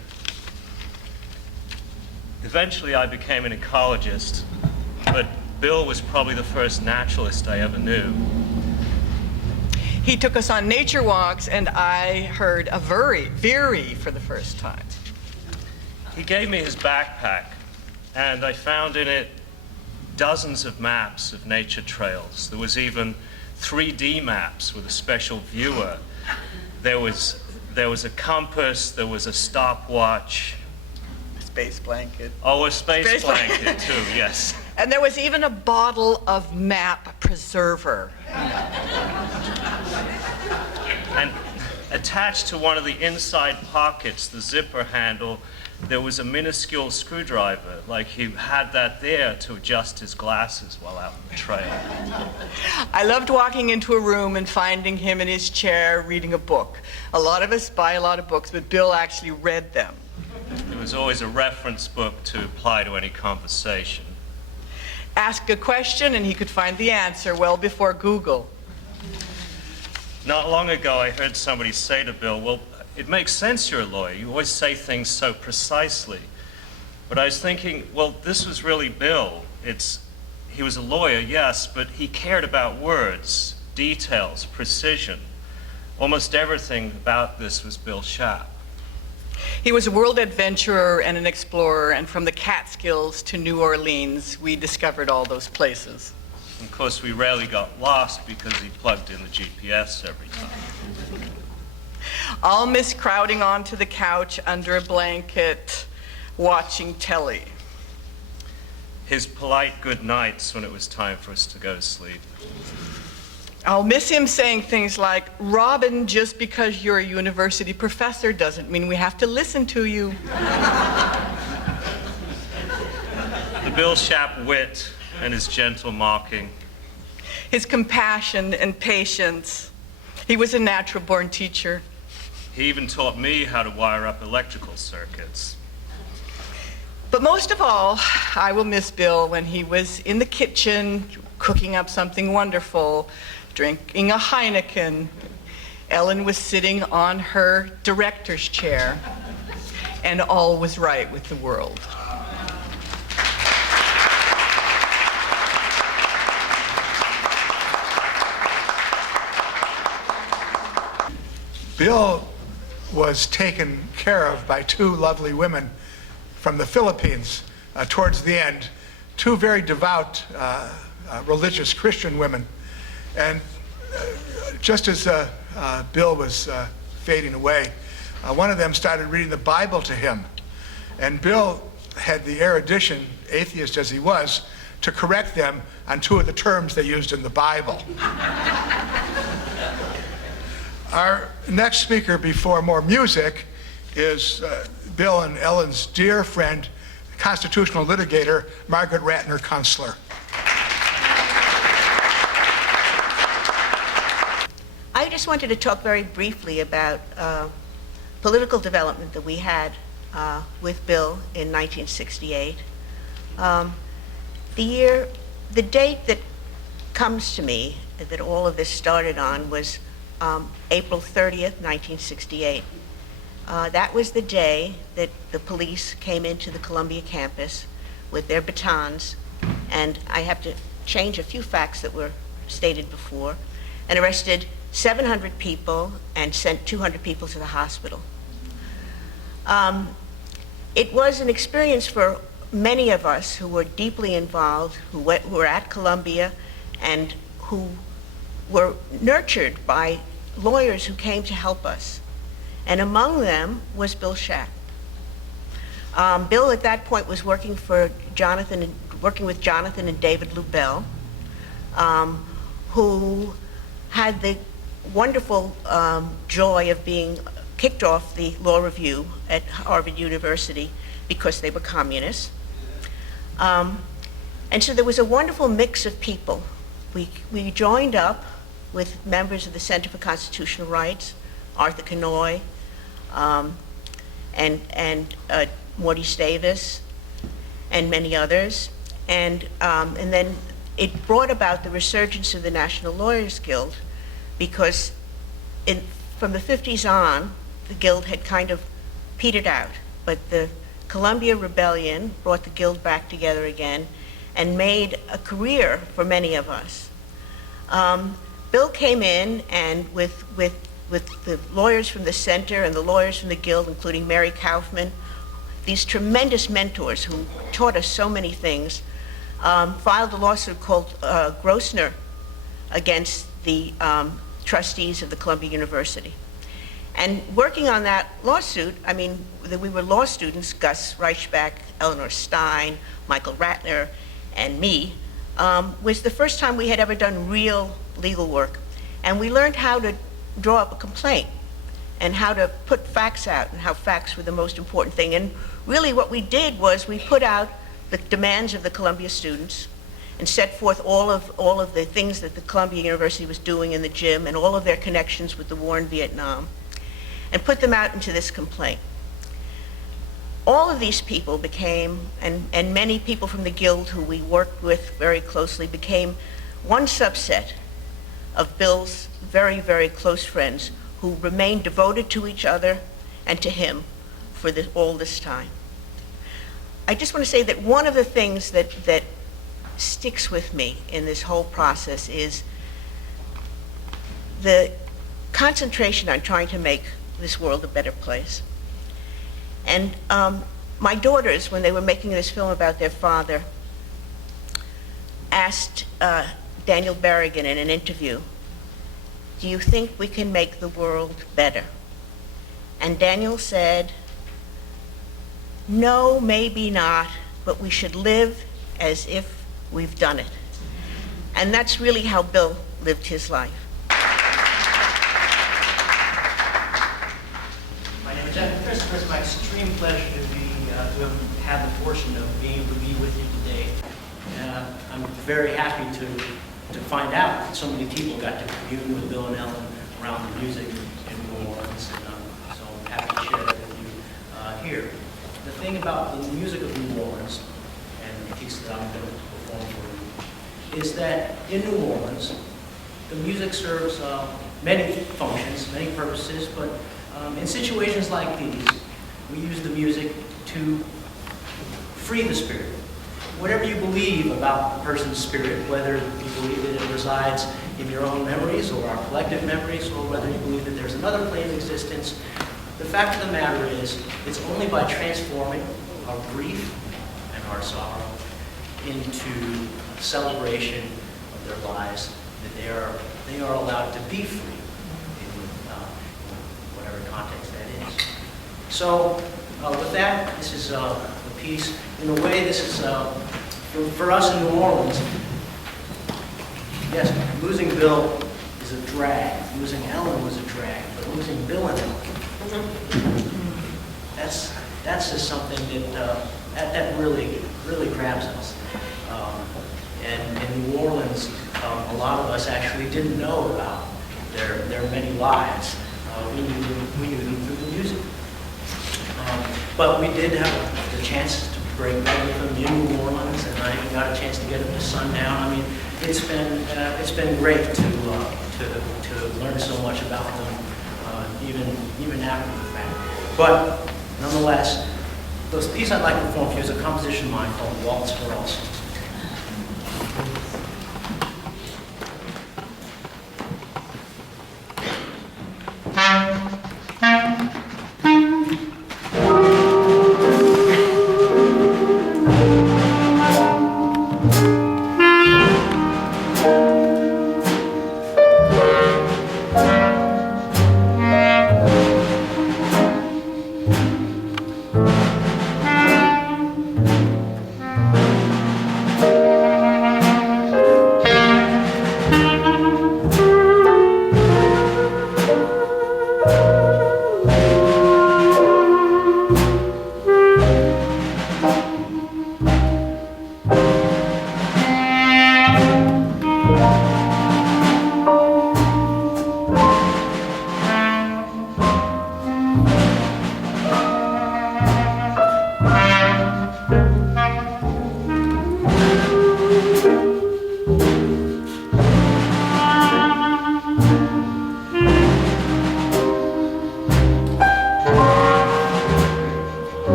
Eventually, I became an ecologist, but Bill was probably the first naturalist I ever knew. He took us on nature walks, and I heard a veery for the first time. He gave me his backpack, and I found in it dozens of maps of nature trails. There was even 3D maps with a special viewer. There was a compass, there was a stopwatch. Space blanket. Oh, a space blanket too, yes. And there was even a bottle of map preserver. And attached to one of the inside pockets, the zipper handle, there was a minuscule screwdriver, like he had that there to adjust his glasses while out on the trail. I loved walking into a room and finding him in his chair reading a book. A lot of us buy a lot of books, but Bill actually read them. There was always a reference book to apply to any conversation. Ask a question and he could find the answer well before Google. Not long ago, I heard somebody say to Bill, well, it makes sense you're a lawyer. You always say things so precisely. But I was thinking, well, this was really Bill. He was a lawyer, yes, but he cared about words, details, precision. Almost everything about this was Bill Schaap. He was a world adventurer and an explorer, and from the Catskills to New Orleans, we discovered all those places. Of course, we rarely got lost because he plugged in the GPS every time. I'll miss crowding onto the couch under a blanket, watching telly. His polite good nights when it was time for us to go to sleep. I'll miss him saying things like, Robin, just because you're a university professor doesn't mean we have to listen to you. The Bill Schaap wit and his gentle mocking. His compassion and patience. He was a natural-born teacher. He even taught me how to wire up electrical circuits. But most of all, I will miss Bill when he was in the kitchen, cooking up something wonderful, drinking a Heineken, Ellen was sitting on her director's chair, and all was right with the world. Bill was taken care of by two lovely women from the Philippines towards the end, two very devout religious Christian women. And just as Bill was fading away, one of them started reading the Bible to him. And Bill had the erudition, atheist as he was, to correct them on two of the terms they used in the Bible. Our next speaker before more music is Bill and Ellen's dear friend, constitutional litigator, Margaret Ratner Kunstler. I just wanted to talk very briefly about political development that we had with Bill in 1968. The date that comes to me that all of this started on was April 30th, 1968. That was the day that the police came into the Columbia campus with their batons, and I have to change a few facts that were stated before, and arrested 700 people and sent 200 people to the hospital. It was an experience for many of us who were deeply involved, who were at Columbia, and who were nurtured by lawyers who came to help us. And among them was Bill Schapp. Bill at that point was working with Jonathan and David Lubell, who had the wonderful joy of being kicked off the law review at Harvard University because they were communists. And so there was a wonderful mix of people. We joined up with members of the Center for Constitutional Rights, Arthur Kanoy, and Morty Stavis, and many others. And then it brought about the resurgence of the National Lawyers Guild, because from the 50s on, the Guild had kind of petered out. But the Columbia Rebellion brought the Guild back together again and made a career for many of us. Bill came in, and with the lawyers from the Center and the lawyers from the Guild, including Mary Kaufman, these tremendous mentors who taught us so many things, filed a lawsuit called Grossner against the trustees of the Columbia University. And working on that lawsuit, I mean, we were law students, Gus Reichbach, Eleanor Stein, Michael Ratner, and me, was the first time we had ever done real legal work. And we learned how to draw up a complaint and how to put facts out, and how facts were the most important thing. And really what we did was we put out the demands of the Columbia students and set forth all of the things that the Columbia University was doing in the gym and all of their connections with the war in Vietnam, and put them out into this complaint. All of these people became, and many people from the Guild who we worked with very closely, became one subset of Bill's very, very close friends who remained devoted to each other and to him for all this time. I just want to say that one of the things that sticks with me in this whole process is the concentration on trying to make this world a better place. And my daughters, when they were making this film about their father, asked Daniel Berrigan in an interview, "Do you think we can make the world better?" And Daniel said, "No, maybe not, but we should live as if we've done it." And that's really how Bill lived his life. My name is Zachary Sklar. It's my extreme pleasure to have had the fortune of being able to be with you today. I'm very happy to find out that so many people got to commune with Bill and Ellen around the music in New Orleans, and so I'm happy to share that with you here. The thing about the music of New Orleans, and the piece that I'm going to perform for you, is that in New Orleans, the music serves many functions, many purposes, but in situations like these, we use the music to free the spirit. Whatever you believe about a person's spirit, whether you believe that it resides in your own memories or our collective memories, or whether you believe that there's another plane of existence, the fact of the matter is, it's only by transforming our grief and our sorrow into a celebration of their lives that they are allowed to be free in whatever context that is. So with that, this is a piece. In a way, this is, for us in New Orleans, yes, losing Bill is a drag. Losing Ellen was a drag, but losing Bill and Ellen, that's just something that really grabs us. And in New Orleans, a lot of us actually didn't know about their many lives. We knew them through the music. But we did have the chance to break bread with them in New Orleans, and I even got a chance to get them to sundown. I mean, it's been great to learn so much about them, even after the fact. But nonetheless, the piece I'd like to perform for you is a composition of mine called Waltz for All Souls.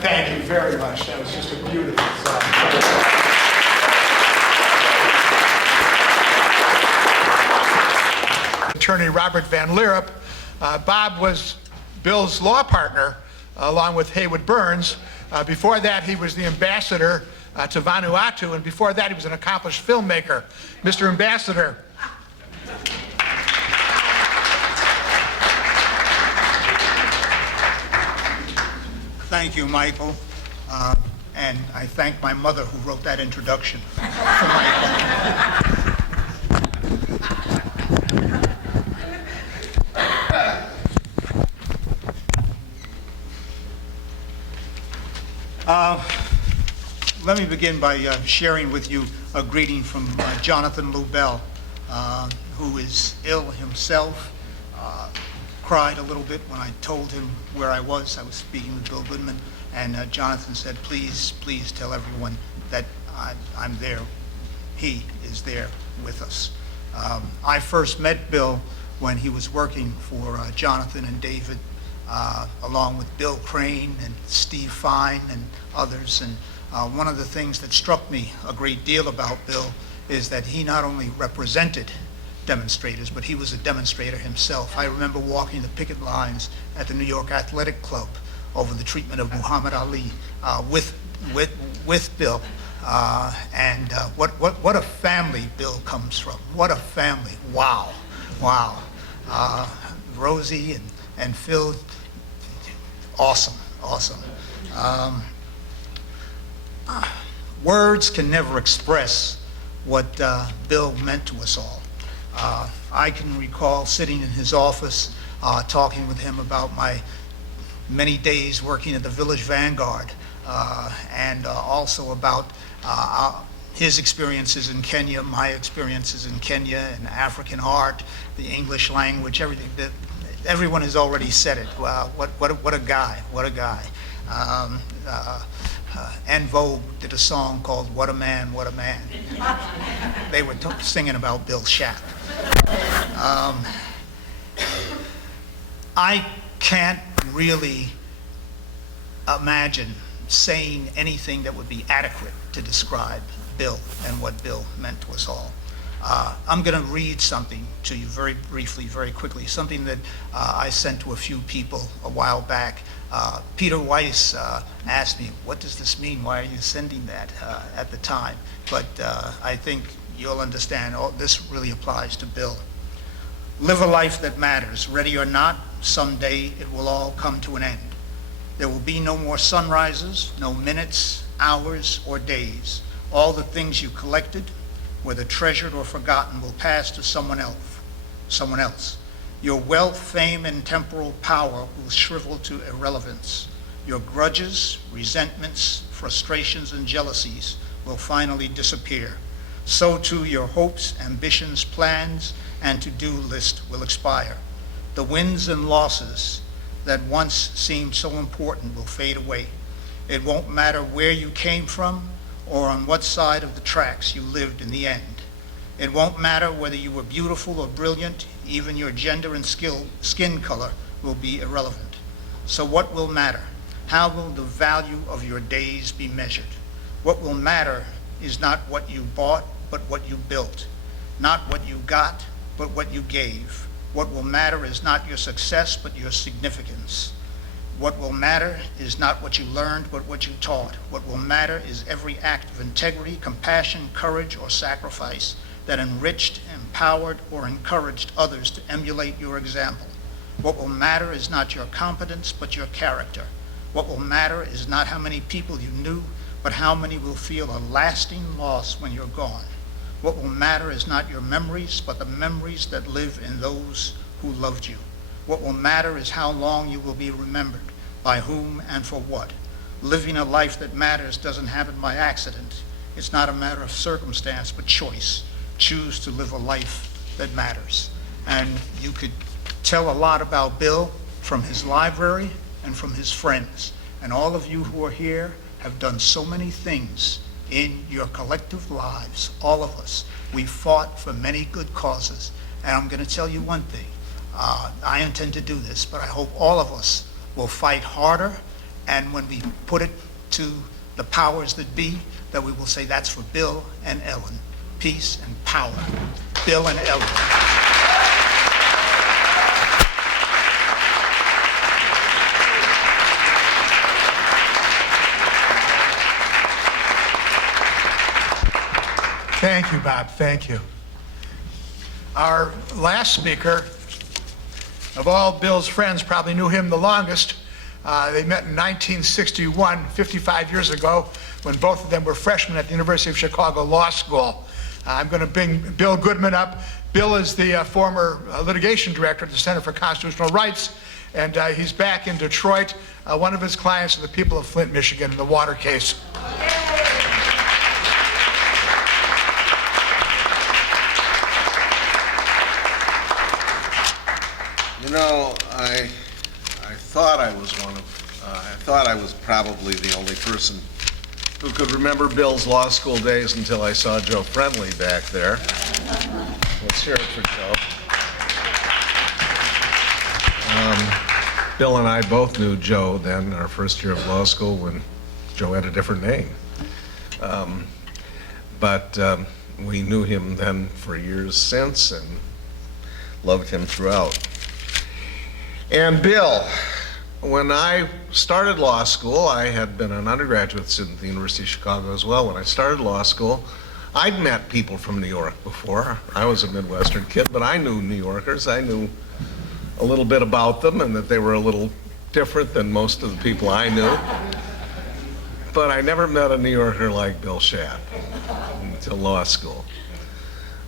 thank you very much. That was just a beautiful song. Attorney Robert Van Lierop. Bob was Bill's law partner, along with Haywood Burns. Before that, he was the ambassador to Vanuatu, and before that, he was an accomplished filmmaker. Mr. Ambassador. Thank you, Michael. And I thank my mother who wrote that introduction for Michael. Let me begin by sharing with you a greeting from Jonathan Lubell, who is ill himself. Cried a little bit when I told him where I was. I was speaking with Bill Goodman, and Jonathan said, please tell everyone that I'm there. He is there with us. I first met Bill when he was working for Jonathan and David, along with Bill Crane and Steve Fine and others. And one of the things that struck me a great deal about Bill is that he not only represented demonstrators, but he was a demonstrator himself. I remember walking the picket lines at the New York Athletic Club over the treatment of Muhammad Ali with Bill. And what a family Bill comes from. What a family. Wow. Rosie and Phil, awesome. Words can never express what Bill meant to us all. I can recall sitting in his office talking with him about my many days working at the Village Vanguard, and also about his experiences in Kenya, my experiences in Kenya, and African art, the English language, everything. Everyone has already said it. What a guy. En Vogue did a song called What a Man, What a Man. They were singing about Bill Schapp. I can't really imagine saying anything that would be adequate to describe Bill and what Bill meant to us all. I'm going to read something to you very briefly, very quickly, something that I sent to a few people a while back. Peter Weiss asked me, what does this mean? Why are you sending that at the time? But I think you'll understand, this really applies to Bill. Live a life that matters. Ready or not, someday it will all come to an end. There will be no more sunrises, no minutes, hours, or days. All the things you collected, whether treasured or forgotten, will pass to someone else. Your wealth, fame, and temporal power will shrivel to irrelevance. Your grudges, resentments, frustrations, and jealousies will finally disappear. So too your hopes, ambitions, plans, and to-do list will expire. The wins and losses that once seemed so important will fade away. It won't matter where you came from or on what side of the tracks you lived in the end. It won't matter whether you were beautiful or brilliant. Even your gender and skin color will be irrelevant. So what will matter? How will the value of your days be measured? What will matter is not what you bought, but what you built. Not what you got, but what you gave. What will matter is not your success, but your significance. What will matter is not what you learned, but what you taught. What will matter is every act of integrity, compassion, courage, or sacrifice that enriched, empowered, or encouraged others to emulate your example. What will matter is not your competence, but your character. What will matter is not how many people you knew, but how many will feel a lasting loss when you're gone. What will matter is not your memories, but the memories that live in those who loved you. What will matter is how long you will be remembered, by whom and for what. Living a life that matters doesn't happen by accident. It's not a matter of circumstance, but choice. Choose to live a life that matters. And you could tell a lot about Bill from his library and from his friends. And all of you who are here have done so many things in your collective lives, all of us. We fought for many good causes. And I'm going to tell you one thing. I intend to do this, but I hope all of us will fight harder And when we put it to the powers that be, that we will say that's for Bill and Ellen. Peace and power. Bill and Ellen. Thank you, Bob. Thank you. Our last speaker, of all Bill's friends, probably knew him the longest. They met in 1961, 55 years ago, when both of them were freshmen at the University of Chicago Law School. I'm going to bring Bill Goodman up. Bill is the former litigation director at the Center for Constitutional Rights, and he's back in Detroit. One of his clients are the people of Flint, Michigan, in the water case. You know, I thought I was I thought I was probably the only person who could remember Bill's law school days until I saw Joe Friendly back there. Let's hear it for Joe. Bill and I both knew Joe then, our first year of law school, when Joe had a different name. But we knew him then for years since and loved him throughout. And Bill, when I started law school, I had been an undergraduate student at the University of Chicago as well. When I started law school, I'd met people from New York before. I was a Midwestern kid, but I knew New Yorkers. I knew a little bit about them and that they were a little different than most of the people I knew. But I never met a New Yorker like Bill Schapp until law school.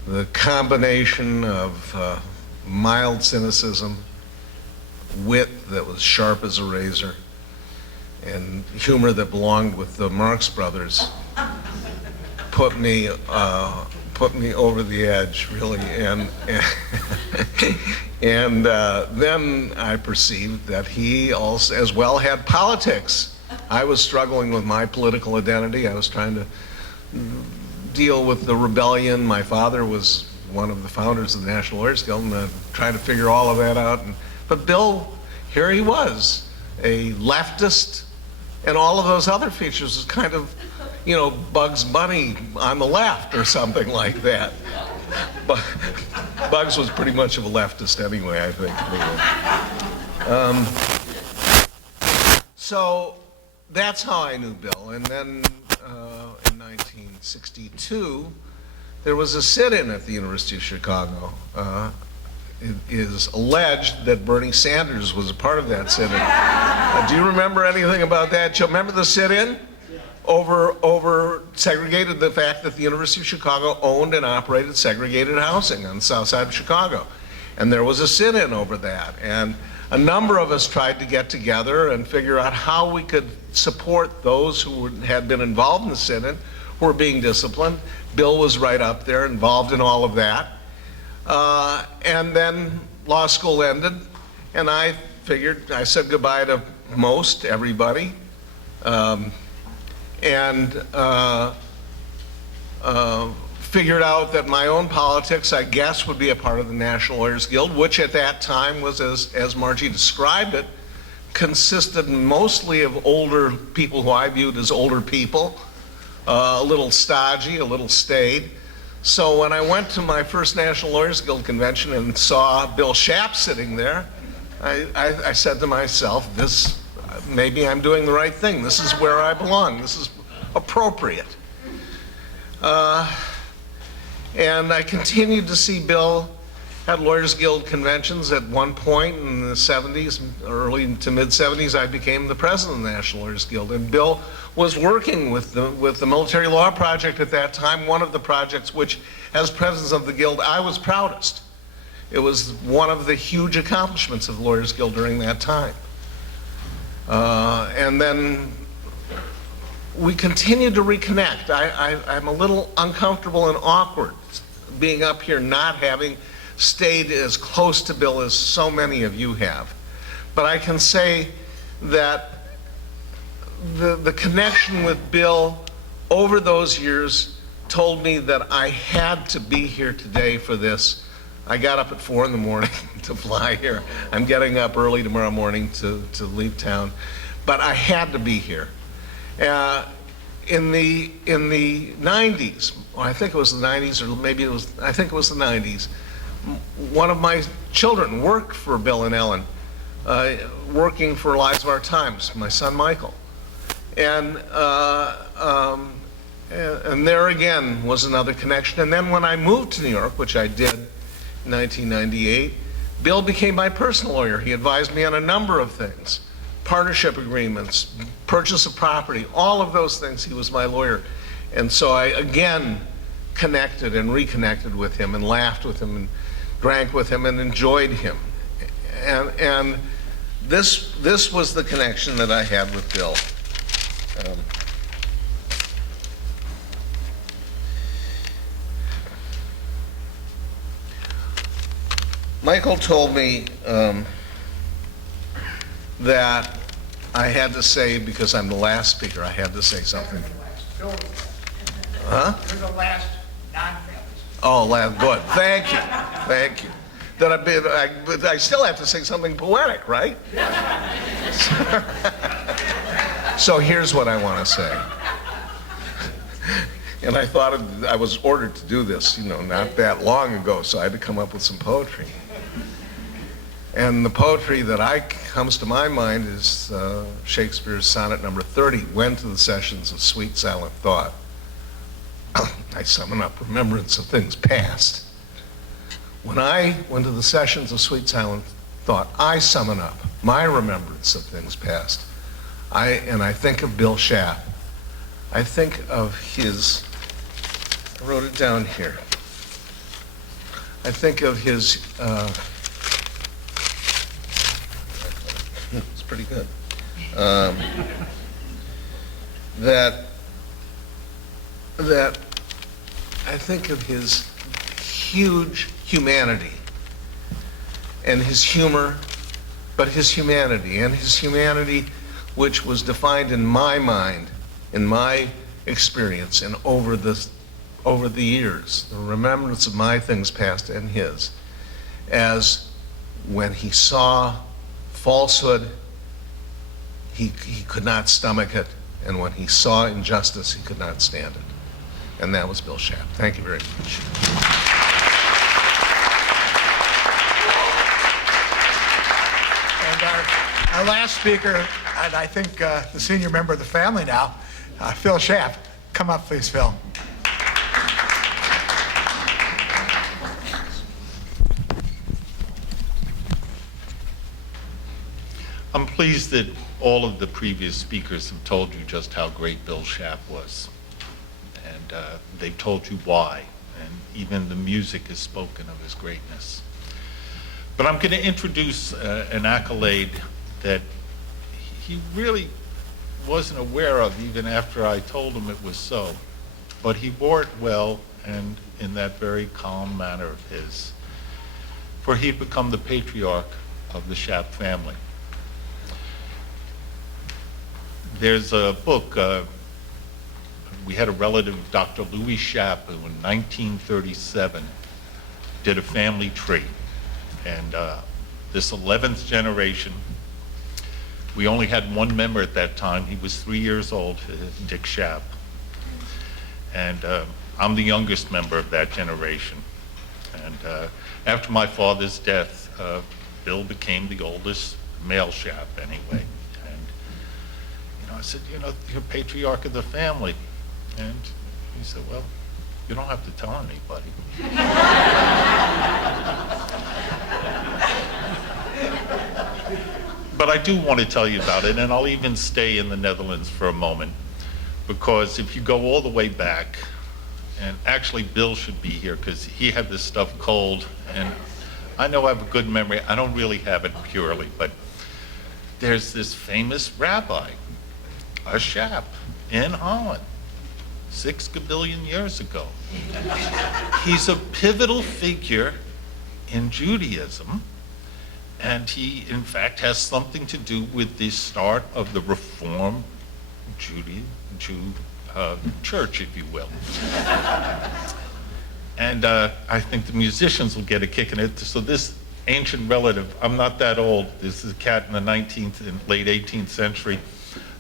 The combination of mild cynicism, wit that was sharp as a razor, and humor that belonged with the Marx Brothers put me over the edge, really. And then I perceived that he also, as well, had politics. I was struggling with my political identity. I was trying to deal with the rebellion. My father was one of the founders of the National Lawyers Guild, and trying to figure all of that out. But Bill, here he was, a leftist, and all of those other features was kind of, you know, Bugs Bunny on the left or something like that. But Bugs was pretty much of a leftist anyway, I think. So that's how I knew Bill. And then in 1962, there was a sit-in at the University of Chicago. It is alleged that Bernie Sanders was a part of that sit-in. Do you remember anything about that? Do you remember the sit-in? Over segregated, the fact that the University of Chicago owned and operated segregated housing on the south side of Chicago. And there was a sit-in over that. And a number of us tried to get together and figure out how we could support those who had been involved in the sit-in, who were being disciplined. Bill was right up there, involved in all of that. And then law school ended, and I said goodbye to most everybody, and figured out that my own politics, I guess, would be a part of the National Lawyers Guild, which at that time was, as Margie described it, consisted mostly of older people who I viewed as older people, a little stodgy, a little staid. So when I went to my first National Lawyers Guild convention and saw Bill Schapp sitting there, I said to myself, maybe I'm doing the right thing. This is where I belong. This is appropriate. And I continued to see Bill at Lawyers Guild conventions. At one point in the 70s, early to mid 70s, I became the president of the National Lawyers Guild. And Bill was working with the Military Law Project at that time, one of the projects which, as president of the Guild, I was proudest. It was one of the huge accomplishments of the Lawyers Guild during that time. And then we continued to reconnect. I'm a little uncomfortable and awkward being up here not having stayed as close to Bill as so many of you have. But I can say that the connection with Bill over those years told me that I had to be here today for this. I got up at 4 in the morning to fly here. I'm getting up early tomorrow morning to leave town. but I had to be here. In the 90s, or I think it was the 90s, or maybe I think it was the 90s, one of my children worked for Bill and Ellen, working for Lives of Our Times, my son Michael. And there again was another connection. And then when I moved to New York, which I did in 1998, Bill became my personal lawyer. He advised me on a number of things, partnership agreements, purchase of property, all of those things. He was my lawyer. And so I again connected and reconnected with him and laughed with him and drank with him and enjoyed him. And this was the connection that I had with Bill. Michael told me that I had to say, because I'm the last speaker, I had to say something. Huh? You're the last non-family. Oh, good. Thank you. Thank you. But I still have to say something poetic, right? So here's what I want to say. And I thought I was ordered to do this, not that long ago, so I had to come up with some poetry. And the poetry that comes to my mind is Shakespeare's sonnet number 30, When to the Sessions of Sweet Silent Thought I summon up remembrance of things past. When I went to the sessions of Sweet Silent Thought, I summon up my remembrance of things past. I think of Bill Schapp. I think of his, I wrote it down here. I think of his, it's pretty good. That I think of his huge humanity and his humor, but his humanity which was defined in my mind, in my experience, and over the years, the remembrance of my things past and his, as when he saw falsehood, he could not stomach it, and when he saw injustice, he could not stand it. And that was Bill Schapp. Thank you very much. And our last speaker, and I think the senior member of the family now, Phil Schapp. Come up, please, Phil. I'm pleased that all of the previous speakers have told you just how great Bill Schapp was. And they've told you why. And even the music has spoken of his greatness. But I'm going to introduce an accolade that he really wasn't aware of even after I told him it was so. But he bore it well and in that very calm manner of his. For he'd become the patriarch of the Schapp family. There's a book, we had a relative, Dr. Rosie Schapp, who in 1937 did a family tree. And this 11th generation, we only had one member at that time. He was 3 years old, Dick Schapp. And I'm the youngest member of that generation. And after my father's death, Bill became the oldest male Schapp anyway. I said, you're patriarch of the family. And he said, well, you don't have to tell anybody. But I do want to tell you about it, and I'll even stay in the Netherlands for a moment, because if you go all the way back, and actually Bill should be here because he had this stuff cold, and I know I have a good memory. I don't really have it purely, but there's this famous rabbi, a Schapp in Holland, 6 gabillion years ago. He's a pivotal figure in Judaism, and he, in fact, has something to do with the start of the Reform church, if you will. And I think the musicians will get a kick in it. So this ancient relative. I'm not that old. This is a cat in the 19th and late 18th century.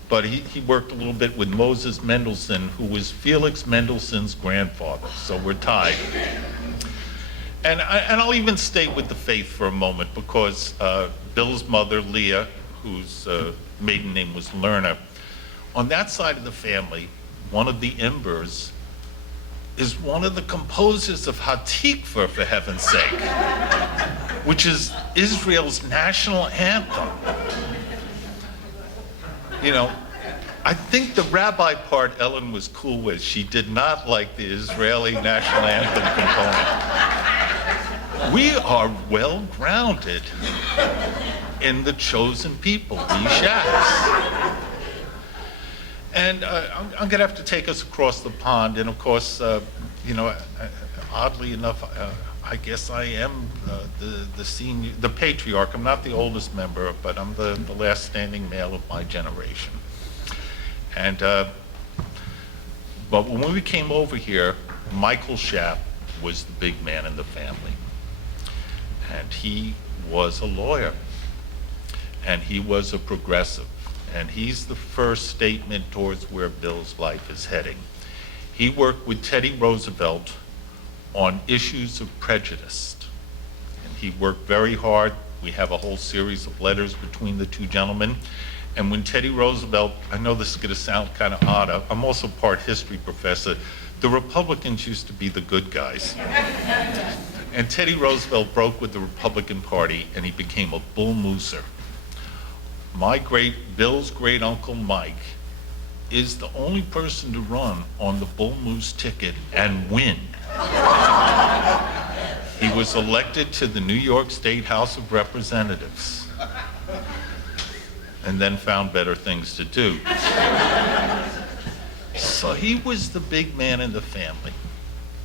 But he worked a little bit with Moses Mendelssohn, who was Felix Mendelssohn's grandfather. So we're tied. And I'll even stay with the faith for a moment, because Bill's mother, Leah, whose maiden name was Lerner, on that side of the family, one of the Embers is one of the composers of Hatikva, for heaven's sake, which is Israel's national anthem. You know, I think the rabbi part Ellen was cool with. She did not like the Israeli national anthem component. We are well grounded in the chosen people, the Shapps. And I'm going to have to take us across the pond. And of course, you know, oddly enough, I guess I am the senior, the patriarch. I'm not the oldest member, but I'm the last standing male of my generation. And but when we came over here, Michael Schaap was the big man in the family, and he was a lawyer, and he was a progressive, and he's the first statement towards where Bill's life is heading. He worked with Teddy Roosevelt on issues of prejudice, and he worked very hard. We have a whole series of letters between the two gentlemen. And when Teddy Roosevelt, I know this is going to sound kind of odd, I'm also part history professor, the Republicans used to be the good guys. And Teddy Roosevelt broke with the Republican Party, and he became a bull mooser. Bill's great uncle Mike is the only person to run on the bull moose ticket and win. He was elected to the New York State House of Representatives, and then found better things to do. So he was the big man in the family.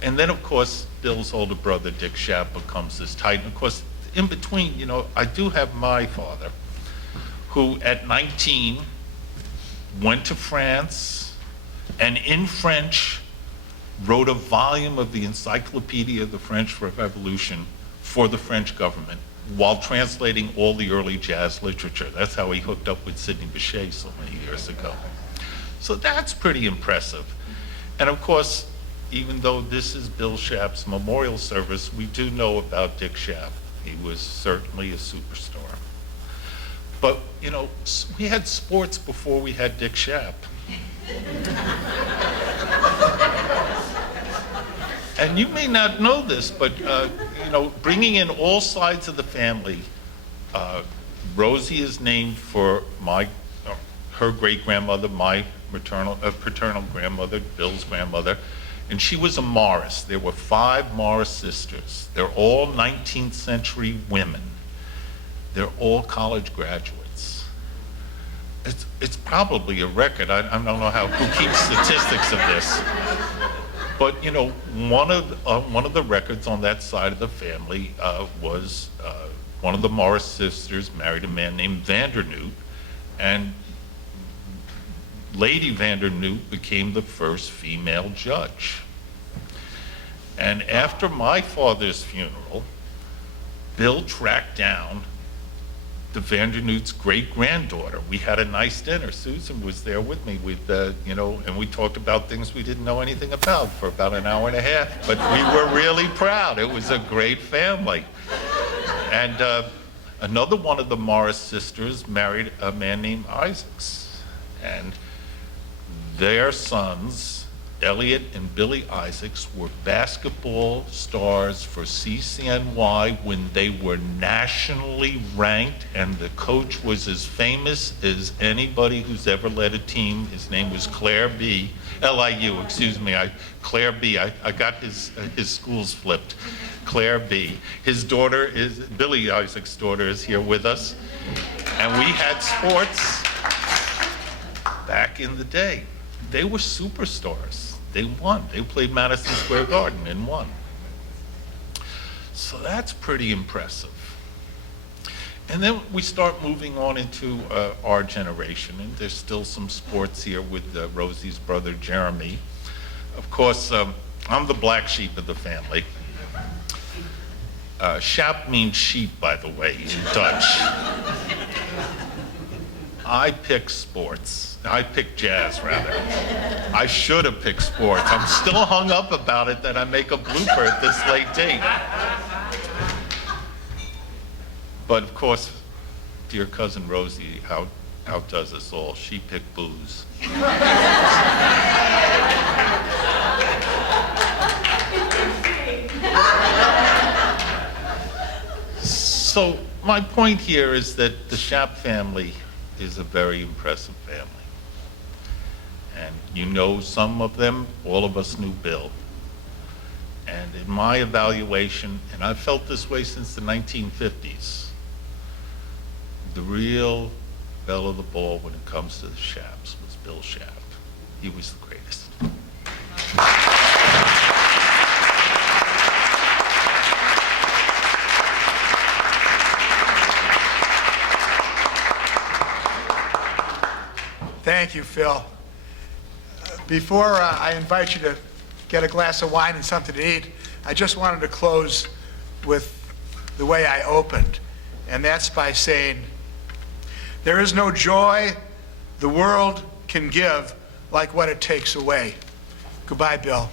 And then, of course, Bill's older brother, Dick Schaap, becomes this titan. Of course, in between, you know, I do have my father, who at 19 went to France, and in French wrote a volume of the Encyclopedia of the French Revolution for the French government, while translating all the early jazz literature. That's how he hooked up with Sidney Bechet so many years ago. So that's pretty impressive. And of course, even though this is Bill Schaap's memorial service, we do know about Dick Schaap. He was certainly a superstar. But, you know, we had sports before we had Dick Schaap. And you may not know this, but you know, bringing in all sides of the family, Rosie is named for her great-grandmother, my paternal grandmother, Bill's grandmother, and she was a Morris. There were 5 Morris sisters. They're all 19th century women. They're all college graduates. It's probably a record. I don't know who keeps statistics of this. But you know, one of the records on that side of the family was one of the Morris sisters married a man named Vandernoot, and Lady Vandernoot became the first female judge. And after my father's funeral, Bill tracked down the Vandernoot's great-granddaughter. We had a nice dinner. Susan was there with me, you know, and we talked about things we didn't know anything about for about an hour and a half, but we were really proud. It was a great family. And another one of the Morris sisters married a man named Isaacs, and their sons, Elliot and Billy Isaacs, were basketball stars for CCNY when they were nationally ranked, and the coach was as famous as anybody who's ever led a team. His name was Claire B. LIU, excuse me, Claire B. I got his schools flipped. Claire B. His daughter is, Billy Isaacs' daughter is here with us, and we had sports back in the day. They were superstars. They won. They played Madison Square Garden and won. So that's pretty impressive. And then we start moving on into our generation, and there's still some sports here with Rosie's brother, Jeremy. Of course, I'm the black sheep of the family. Schaap means sheep, by the way, in Dutch. I pick sports. I pick jazz, rather. I should have picked sports. I'm still hung up about it that I make a blooper at this late date. But of course, dear cousin Rosie outdoes us all. She picked booze. So my point here is that the Schaap family is a very impressive family. And you know some of them, all of us knew Bill. And in my evaluation, and I've felt this way since the 1950s, the real belle of the ball when it comes to the Schapps was Bill Schaap. He was the greatest. Thank you, Phil. Before I invite you to get a glass of wine and something to eat, I just wanted to close with the way I opened, and that's by saying, there is no joy the world can give like what it takes away. Goodbye, Bill.